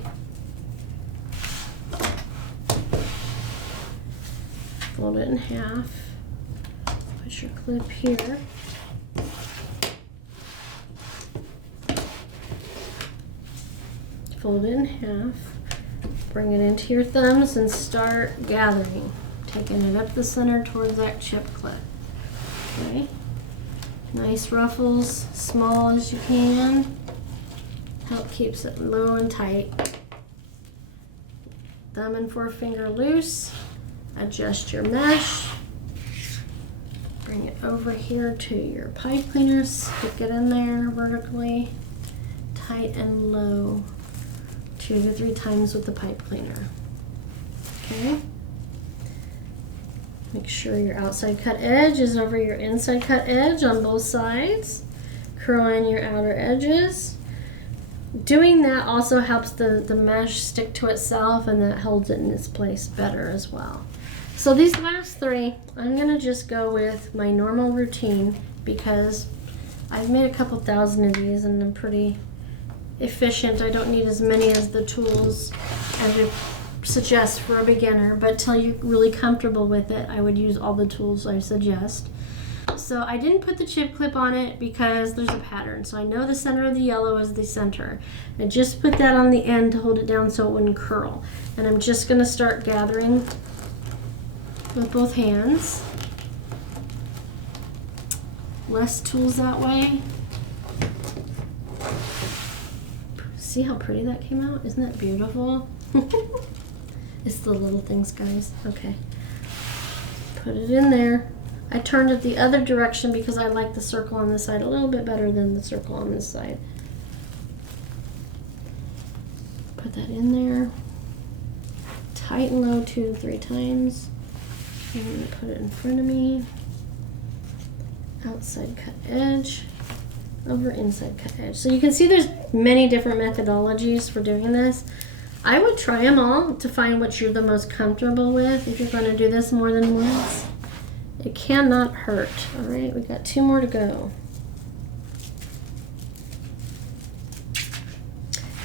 Fold it in half. Put your clip here. Fold it in half. Bring it into your thumbs and start gathering. Taking it up the center towards that chip clip. Okay. Nice ruffles, small as you can. Help keeps it low and tight. Thumb and forefinger loose. Adjust your mesh. Bring it over here to your pipe cleaner. Stick it in there vertically. Tight and low. 2 to 3 times with the pipe cleaner. Okay. Make sure your outside cut edge is over your inside cut edge on both sides. Curl in your outer edges. Doing that also helps the mesh stick to itself, and that holds it in its place better as well. So these last 3, I'm going to just go with my normal routine because I've made a couple thousand of these and I'm pretty efficient. I don't need as many as the tools as you suggest for a beginner, but till you're really comfortable with it, I would use all the tools I suggest. So I didn't put the chip clip on it because there's a pattern. So I know the center of the yellow is the center. I just put that on the end to hold it down so it wouldn't curl. And I'm just gonna start gathering with both hands. Less tools that way. See how pretty that came out? Isn't that beautiful? It's the little things, guys. Okay. Put it in there. I turned it the other direction because I like the circle on this side a little bit better than the circle on this side. Put that in there. Tight and low 2-3 times. I'm going to put it in front of me. Outside cut edge. Over inside cut edge. So you can see there's many different methodologies for doing this. I would try them all to find what you're the most comfortable with if you're going to do this more than once. It cannot hurt. All right, we got 2 more to go.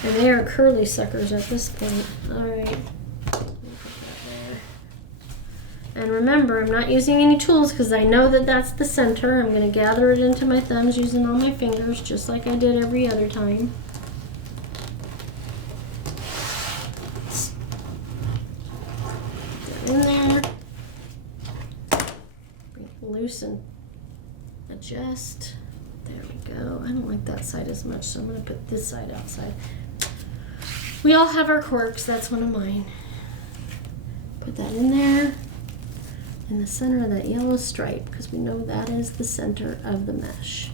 And they are curly suckers at this point. All right. And remember, I'm not using any tools because I know that that's the center. I'm going to gather it into my thumbs using all my fingers, just like I did every other time. Put that in there. Bring it loose and adjust. There we go. I don't like that side as much, so I'm going to put this side outside. We all have our quirks. That's one of mine. Put that in there. In the center of that yellow stripe, because we know that is the center of the mesh.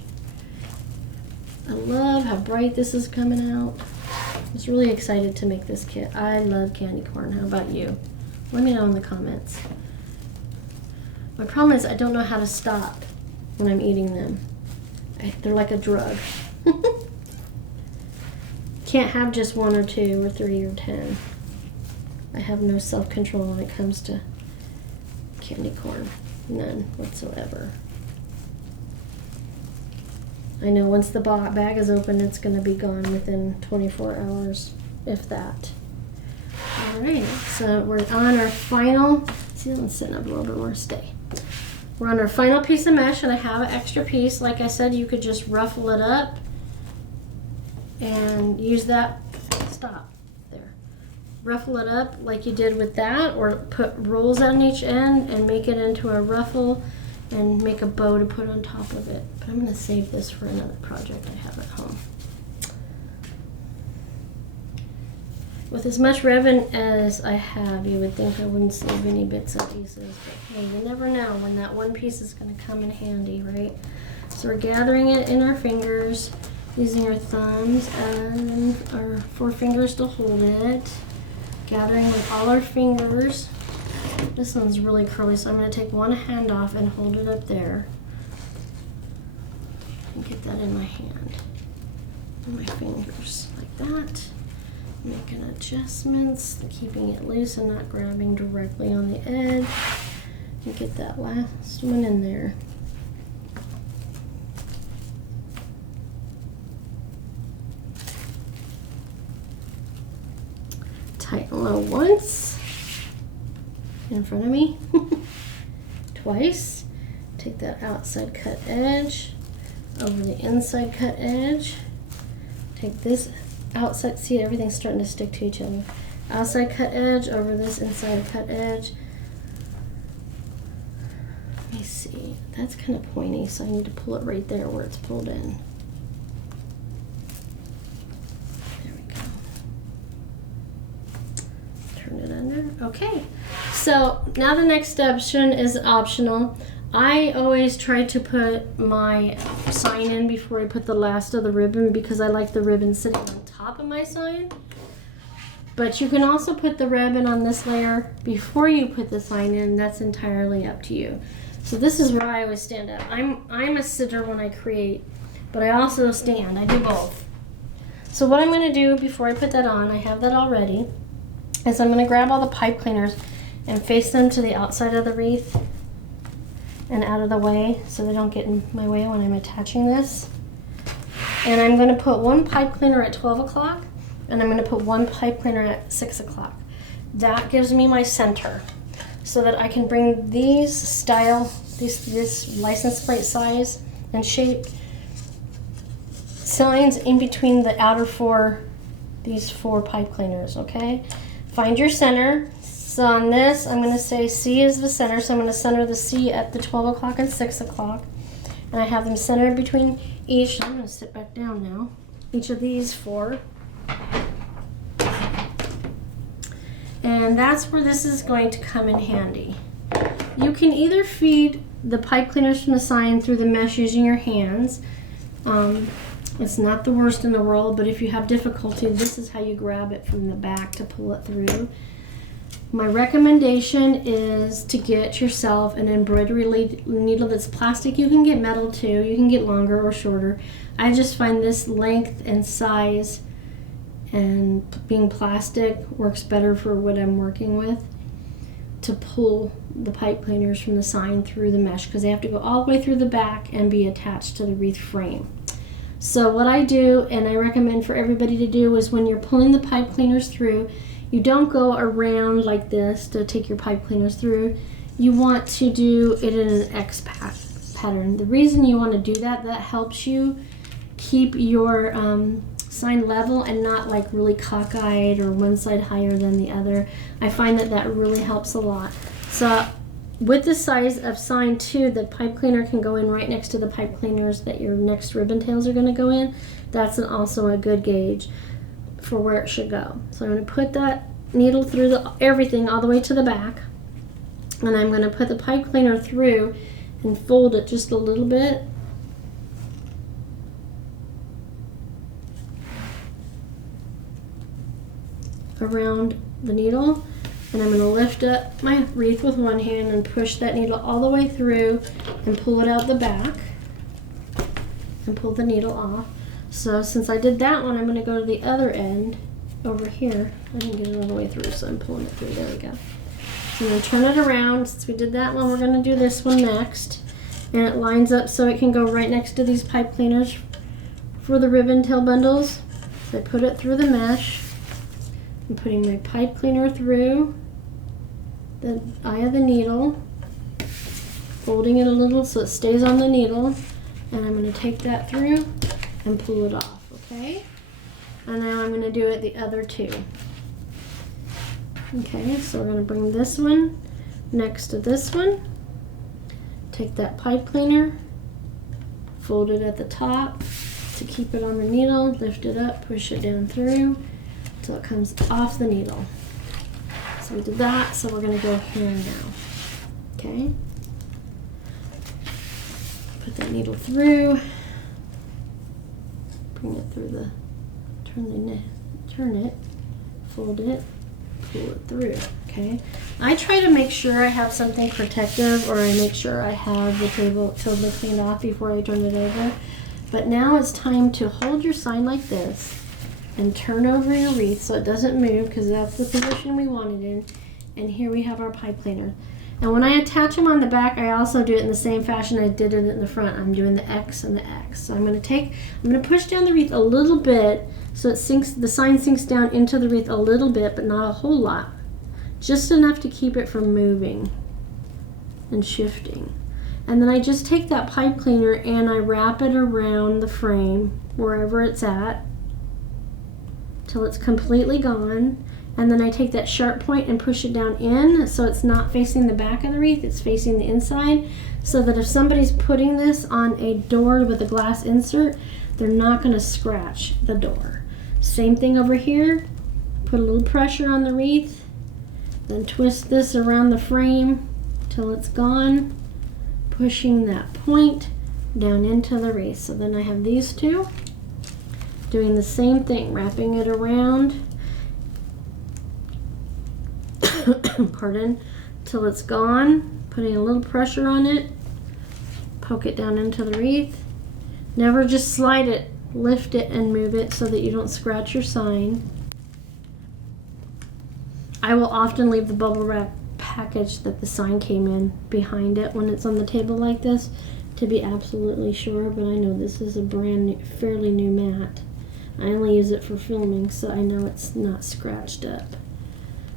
I love how bright this is coming out. I was really excited to make this kit. I love candy corn. How about you? Let me know in the comments. My problem is I don't know how to stop when I'm eating them. They're like a drug. Can't have just 1 or 2 or 3 or 10. I have no self-control when it comes to candy corn. None whatsoever. I know once the bag is open, it's going to be gone within 24 hours, if that. Alright, so we're on our final, see that one's sitting up a little bit more, stay. We're on our final piece of mesh, and I have an extra piece. Like I said, you could just ruffle it up and use that, stop. Ruffle it up like you did with that, or put rolls on each end and make it into a ruffle and make a bow to put on top of it. But I'm going to save this for another project I have at home. With as much ribbon as I have, you would think I wouldn't save any bits and pieces, but hey, you never know when that one piece is going to come in handy, right? So we're gathering it in our fingers, using our thumbs and our 4 fingers to hold it. Gathering with all our fingers. This one's really curly, so I'm going to take one hand off and hold it up there. And get that in my hand. And my fingers, like that. Making adjustments, keeping it loose and not grabbing directly on the edge. And get that last one in there. Tight and low once, in front of me, twice. Take that outside cut edge over the inside cut edge. Take this outside, see everything's starting to stick to each other. Outside cut edge over this inside cut edge. Let me see, that's kind of pointy, so I need to pull it right there where it's pulled in. Turn it under. Okay, so now the next step is optional. I always try to put my sign in before I put the last of the ribbon because I like the ribbon sitting on top of my sign. But you can also put the ribbon on this layer before you put the sign in. That's entirely up to you. So this is where I always stand up. I'm a sitter when I create, but I also stand. I do both. So what I'm going to do before I put that on, I have that already, is I'm going to grab all the pipe cleaners and face them to the outside of the wreath and out of the way so they don't get in my way when I'm attaching this. And I'm going to put one pipe cleaner at 12 o'clock and I'm going to put one pipe cleaner at 6 o'clock. That gives me my center so that I can bring these style this license plate size and shape signs in between the outer these four pipe cleaners, okay? Find your center. So on this, I'm gonna say C is the center, so I'm gonna center the C at the 12 o'clock and 6 o'clock. And I have them centered between each. I'm gonna sit back down now. Each of these four. And that's where this is going to come in handy. You can either feed the pipe cleaners from the sign through the mesh using your hands. It's not the worst in the world, but if you have difficulty, this is how you grab it from the back to pull it through. My recommendation is to get yourself an embroidery needle that's plastic. You can get metal too. You can get longer or shorter. I just find this length and size and being plastic works better for what I'm working with to pull the pipe cleaners from the sign through the mesh, because they have to go all the way through the back and be attached to the wreath frame. So what I do, and I recommend for everybody to do, is when you're pulling the pipe cleaners through, you don't go around like this to take your pipe cleaners through. You want to do it in an X pattern. The reason you want to do that helps you keep your sign level and not like really cockeyed or one side higher than the other. I find that really helps a lot. So with the size of sign 2, the pipe cleaner can go in right next to the pipe cleaners that your next ribbon tails are going to go in. That's also a good gauge for where it should go. So I'm going to put that needle through everything all the way to the back, and I'm going to put the pipe cleaner through and fold it just a little bit. Around the needle, and I'm going to lift up my wreath with one hand and push that needle all the way through and pull it out the back and pull the needle off. So since I did that one, I'm going to go to the other end over here. I didn't get it all the way through, so I'm pulling it through. There we go. So I'm going to turn it around. Since we did that one, we're going to do this one next. And it lines up so it can go right next to these pipe cleaners for the ribbon tail bundles. So I put it through the mesh. I'm putting my pipe cleaner through the eye of the needle, folding it a little so it stays on the needle, and I'm going to take that through and pull it off, okay? And now I'm going to do it the other two. Okay, so we're going to bring this one next to this one, take that pipe cleaner, fold it at the top to keep it on the needle, lift it up, push it down through so it comes off the needle. So we did that, so we're going to go here now. Okay? Put that needle through, bring it through the, turn it, fold it, pull it through. Okay? I try to make sure I have something protective, or I make sure I have the table totally cleaned off before I turn it over. But now it's time to hold your sign like this and turn over your wreath so it doesn't move, because that's the position we want it in. And here we have our pipe cleaner. And when I attach them on the back, I also do it in the same fashion I did it in the front. I'm doing the X and the X. So I'm going to push down the wreath a little bit so it sinks, the sign sinks down into the wreath a little bit, but not a whole lot. Just enough to keep it from moving and shifting. And then I just take that pipe cleaner and I wrap it around the frame wherever it's at till it's completely gone. And then I take that sharp point and push it down in so it's not facing the back of the wreath, it's facing the inside, so that if somebody's putting this on a door with a glass insert, they're not going to scratch the door. Same thing over here. Put a little pressure on the wreath, then twist this around the frame till it's gone, pushing that point down into the wreath. So then I have these two doing the same thing, wrapping it around pardon, till it's gone, putting a little pressure on it, poke it down into the wreath. Never just slide it, lift it and move it so that you don't scratch your sign. I will often leave the bubble wrap package that the sign came in behind it when it's on the table like this to be absolutely sure, but I know this is a brand new, fairly new mat. I only use it for filming, so I know it's not scratched up.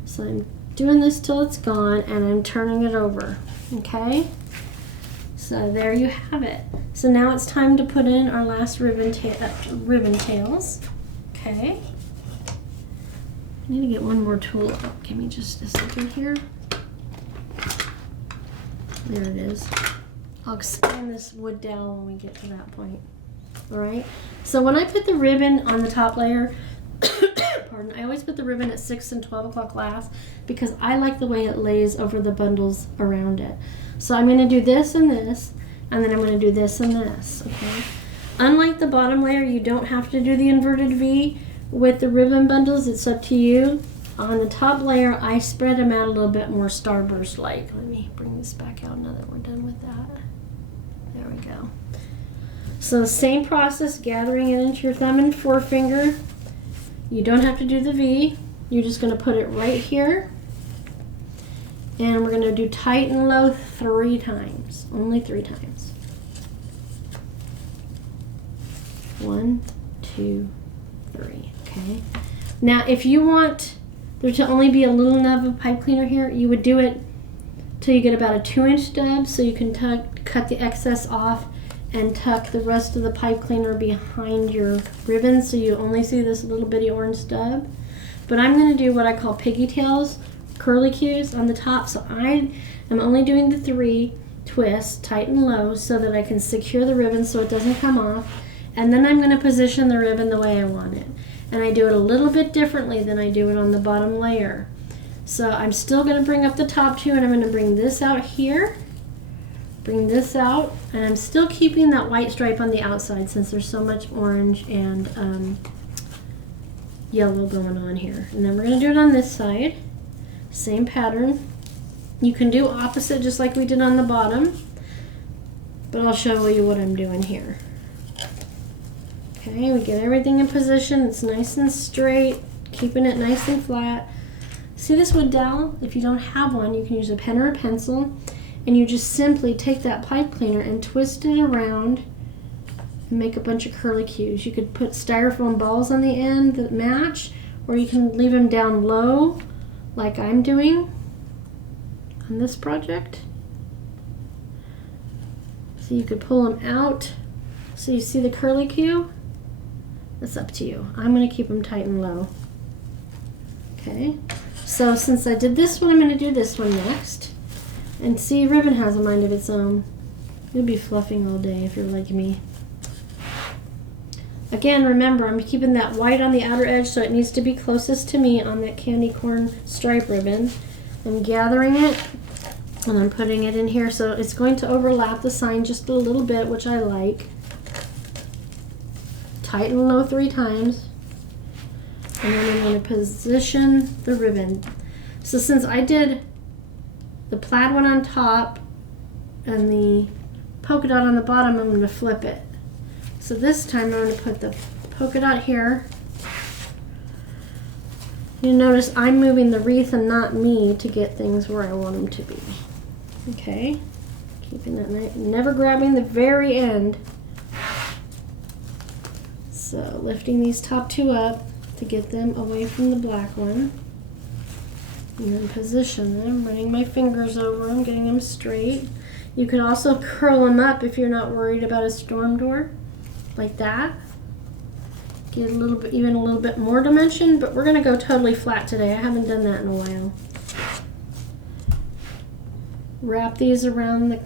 So I'm doing this till it's gone, and I'm turning it over, okay? So there you have it. So now it's time to put in our last ribbon tails. Okay. I need to get one more tool up. Give me just a second here. There it is. I'll expand this wood dowel when we get to that point. All right. So when I put the ribbon on the top layer, pardon, I always put the ribbon at 6 and 12 o'clock last because I like the way it lays over the bundles around it. So I'm going to do this and this, and then I'm going to do this and this. Okay. Unlike the bottom layer, you don't have to do the inverted V with the ribbon bundles. It's up to you. On the top layer, I spread them out a little bit more starburst-like. Let me bring this back out now that we're done with that. There we go. So same process, gathering it into your thumb and forefinger. You don't have to do the V. You're just going to put it right here. And we're going to do tight and low 3 times. Only 3 times. 1, 2, 3. Okay. Now if you want there to only be a little nub of pipe cleaner here, you would do it till you get about a 2-inch stub, so you can cut the excess off and tuck the rest of the pipe cleaner behind your ribbon so you only see this little bitty orange stub. But I'm going to do what I call pigtails, curly cues on the top, so I am only doing the 3 twists, tight and low, so that I can secure the ribbon so it doesn't come off. And then I'm going to position the ribbon the way I want it. And I do it a little bit differently than I do it on the bottom layer. So I'm still going to bring up the top 2, and I'm going to bring this out here, bring this out, and I'm still keeping that white stripe on the outside since there's so much orange and yellow going on here. And then we're going to do it on this side. Same pattern. You can do opposite just like we did on the bottom, but I'll show you what I'm doing here. Okay, we get everything in position. It's nice and straight, keeping it nice and flat. See this wood dowel? If you don't have one, you can use a pen or a pencil, and you just simply take that pipe cleaner and twist it around and make a bunch of curly cues. You could put styrofoam balls on the end that match, or you can leave them down low like I'm doing on this project. So you could pull them out so you see the curly cue. It's up to you. I'm going to keep them tight and low. Okay, so since I did this one, I'm going to do this one next. And see, ribbon has a mind of its own. You'll be fluffing all day if you're like me. Again, remember, I'm keeping that white on the outer edge, so it needs to be closest to me on that candy corn stripe ribbon. I'm gathering it, and I'm putting it in here, so it's going to overlap the sign just a little bit, which I like. Tight and low 3 times. And then I'm going to position the ribbon. So since I did the plaid one on top and the polka dot on the bottom, I'm going to flip it. So this time I'm going to put the polka dot here. You notice I'm moving the wreath and not me to get things where I want them to be. Okay, keeping that nice, never grabbing the very end. So lifting these top 2 up to get them away from the black one. And then position them, running my fingers over them, getting them straight. You could also curl them up if you're not worried about a storm door, like that. Get a little bit, even a little bit more dimension, but we're gonna go totally flat today. I haven't done that in a while. Wrap these around the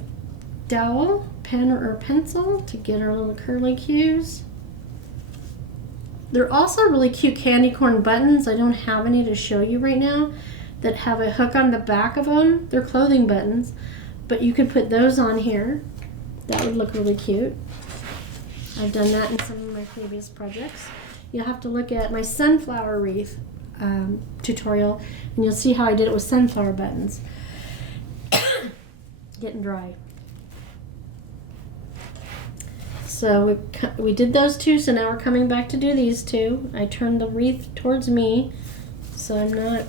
dowel, pen or pencil to get our little curly cues. They're also really cute candy corn buttons. I don't have any to show you right now that have a hook on the back of them. They're clothing buttons, but you could put those on here. That would look really cute. I've done that in some of my previous projects. You'll have to look at my sunflower wreath tutorial, and you'll see how I did it with sunflower buttons. Getting dry. So we did those 2, so now we're coming back to do these 2. I turned the wreath towards me, so I'm not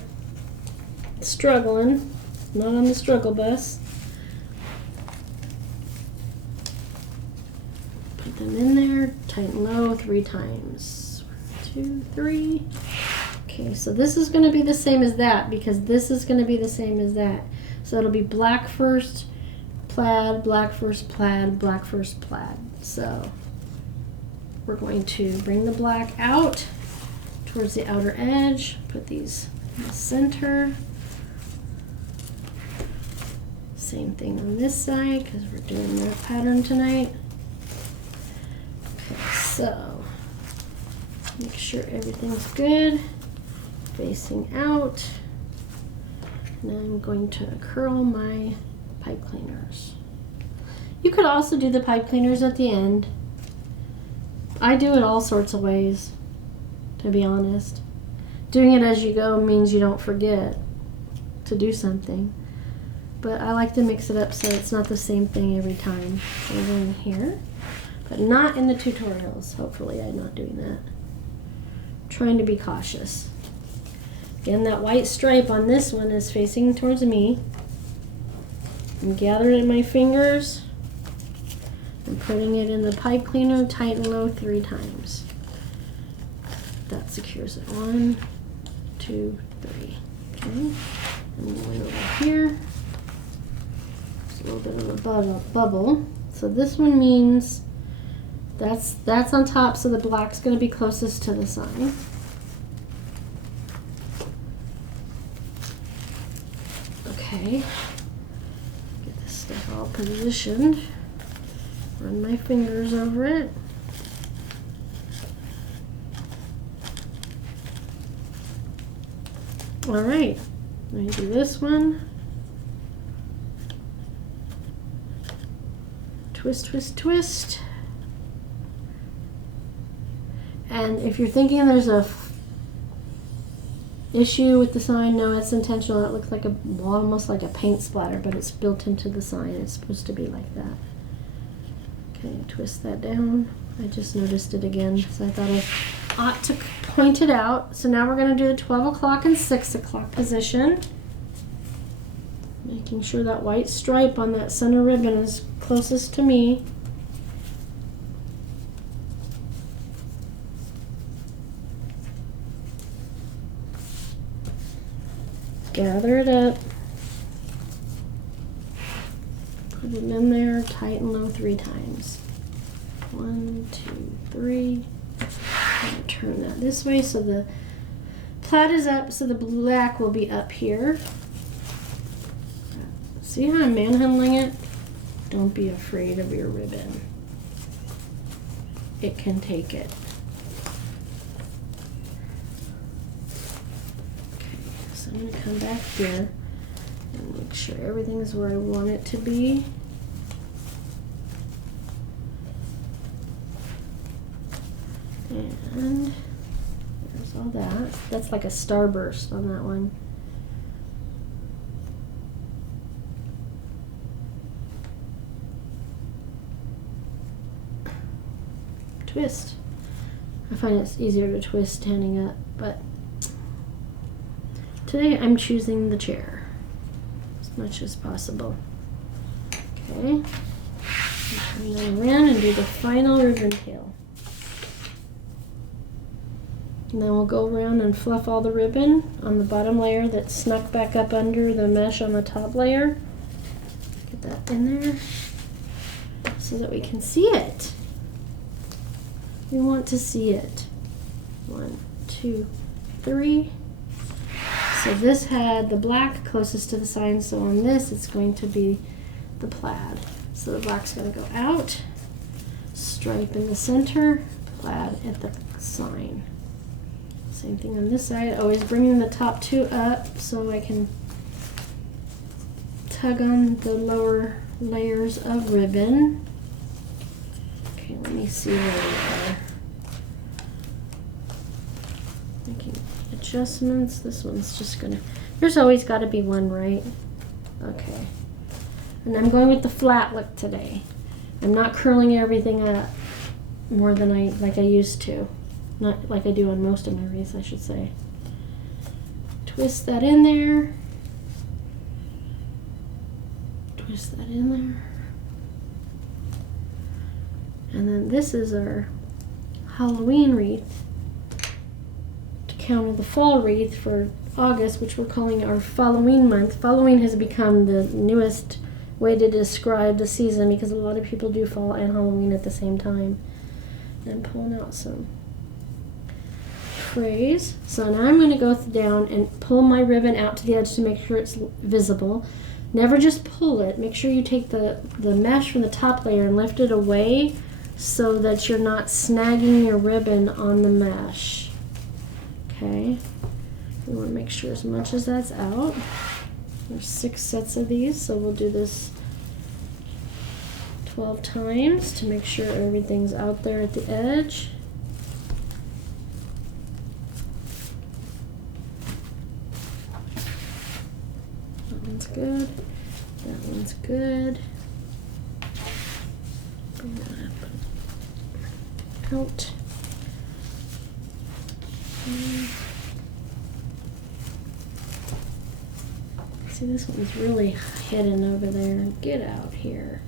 struggling, not on the struggle bus. Put them in there, tight and low 3 times. 1, 2, 3. Okay, so this is going to be the same as that because this is going to be the same as that. So it'll be black first, plaid, black first plaid, black first plaid. So we're going to bring the black out towards the outer edge, put these in the center. Same thing on this side because we're doing that pattern tonight. Okay, so make sure everything's good, facing out. And I'm going to curl my pipe cleaners. You could also do the pipe cleaners at the end. I do it all sorts of ways, to be honest. Doing it as you go means you don't forget to do something. But I like to mix it up so it's not the same thing every time. So we're going here, but not in the tutorials. Hopefully I'm not doing that. Trying to be cautious. Again, that white stripe on this one is facing towards me. I'm gathering in my fingers and putting it in the pipe cleaner, tight and low 3 times. That secures it. 1, 2, 3. Okay. And going over here. There's a little bit of a bubble. So this one means that's on top, so the black's going to be closest to the sign. Okay, get this stuff all positioned. Run my fingers over it. All right, let me do this one. Twist, twist, twist. And if you're thinking there's a issue with the sign, no, it's intentional. It looks like almost like a paint splatter, but it's built into the sign. It's supposed to be like that. Okay, twist that down. I just noticed it again, so I thought I ought to point it out. So now we're going to do the 12 o'clock and 6 o'clock position. Making sure that white stripe on that center ribbon is closest to me. Gather it up, put it in there, tight and low 3 times. 1, 2, 3. And turn that this way so the plaid is up, so the black will be up here. See how I'm manhandling it? Don't be afraid of your ribbon. It can take it. So I'm going to come back here and make sure everything is where I want it to be. And there's all that. That's like a starburst on that one. Twist. I find it's easier to twist standing up, but today I'm choosing the chair as much as possible. Okay. Turn that around and do the final ribbon tail. And then we'll go around and fluff all the ribbon on the bottom layer that snuck back up under the mesh on the top layer. Get that in there so that we can see it. We want to see it. 1, 2, 3. So this had the black closest to the sign, so on this it's going to be the plaid. So the black's going to go out, stripe in the center, plaid at the sign. Same thing on this side, always bringing the top 2 up so I can tug on the lower layers of ribbon. Okay, let me see where we are. Making adjustments. This one's just gonna, there's always got to be one, right? Okay. And I'm going with the flat look today. I'm not curling everything up more than like I used to. Not like I do on most of my wreaths, I should say. Twist that in there. Twist that in there. And then this is our Halloween wreath to counter the fall wreath for August, which we're calling our Following month. Following has become the newest way to describe the season, because a lot of people do fall and Halloween at the same time. And I'm pulling out some trays. So now I'm going to go down and pull my ribbon out to the edge to make sure it's visible. Never just pull it. Make sure you take the mesh from the top layer and lift it away so that you're not snagging your ribbon on the mesh. Okay. We want to make sure as much as that's out. There's 6 sets of these, so we'll do this 12 times to make sure everything's out there at the edge. That one's good. That one's good. Bring that out. See, this one's really hidden over there. Get out here.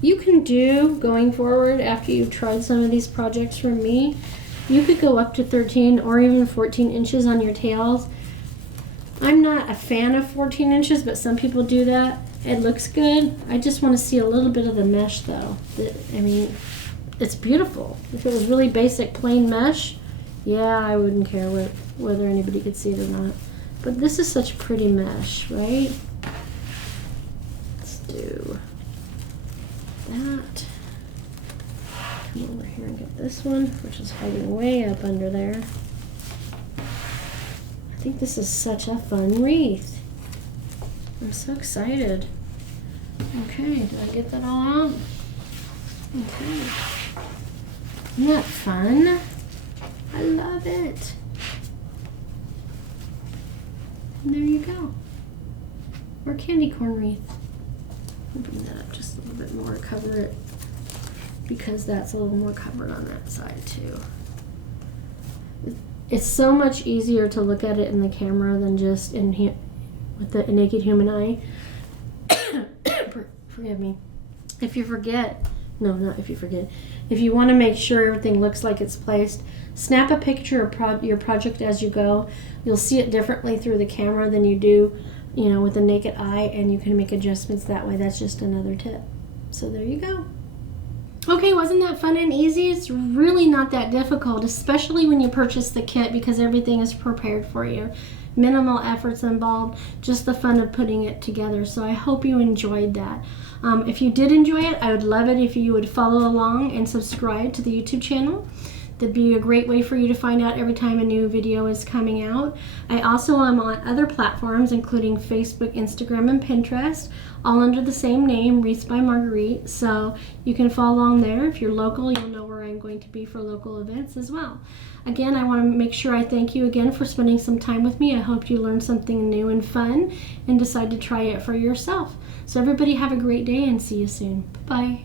You can do, going forward, after you've tried some of these projects from me, you could go up to 13 or even 14 inches on your tails. I'm not a fan of 14 inches, but some people do that. It looks good. I just want to see a little bit of the mesh, though. I mean, it's beautiful. If it was really basic plain mesh, yeah, I wouldn't care whether anybody could see it or not. But this is such pretty mesh, right? Let's do that. Come over here and get this one, which is hiding way up under there. I think this is such a fun wreath. I'm so excited. Okay, did I get that all out? Okay. Isn't that fun? I love it. And there you go. Or candy corn wreath. I'll bring that up just a little bit more, cover it, because that's a little more covered on that side too. It's so much easier to look at it in the camera than just with the naked human eye. Forgive me. If you forget, no, not if you forget. If you want to make sure everything looks like it's placed, snap a picture of your project as you go. You'll see it differently through the camera than you do, with the naked eye, and you can make adjustments that way. That's just another tip. So there you go. Okay, wasn't that fun and easy? It's really not that difficult, especially when you purchase the kit, because everything is prepared for you. Minimal efforts involved, just the fun of putting it together. So I hope you enjoyed that. If you did enjoy it, I would love it if you would follow along and subscribe to the YouTube channel. That'd be a great way for you to find out every time a new video is coming out. I also am on other platforms, including Facebook, Instagram, and Pinterest, all under the same name, Wreaths by Marguerite. So you can follow along there. If you're local, you'll know where I'm going to be for local events as well. Again, I want to make sure I thank you again for spending some time with me. I hope you learned something new and fun and decide to try it for yourself. So everybody have a great day and see you soon. Bye-bye.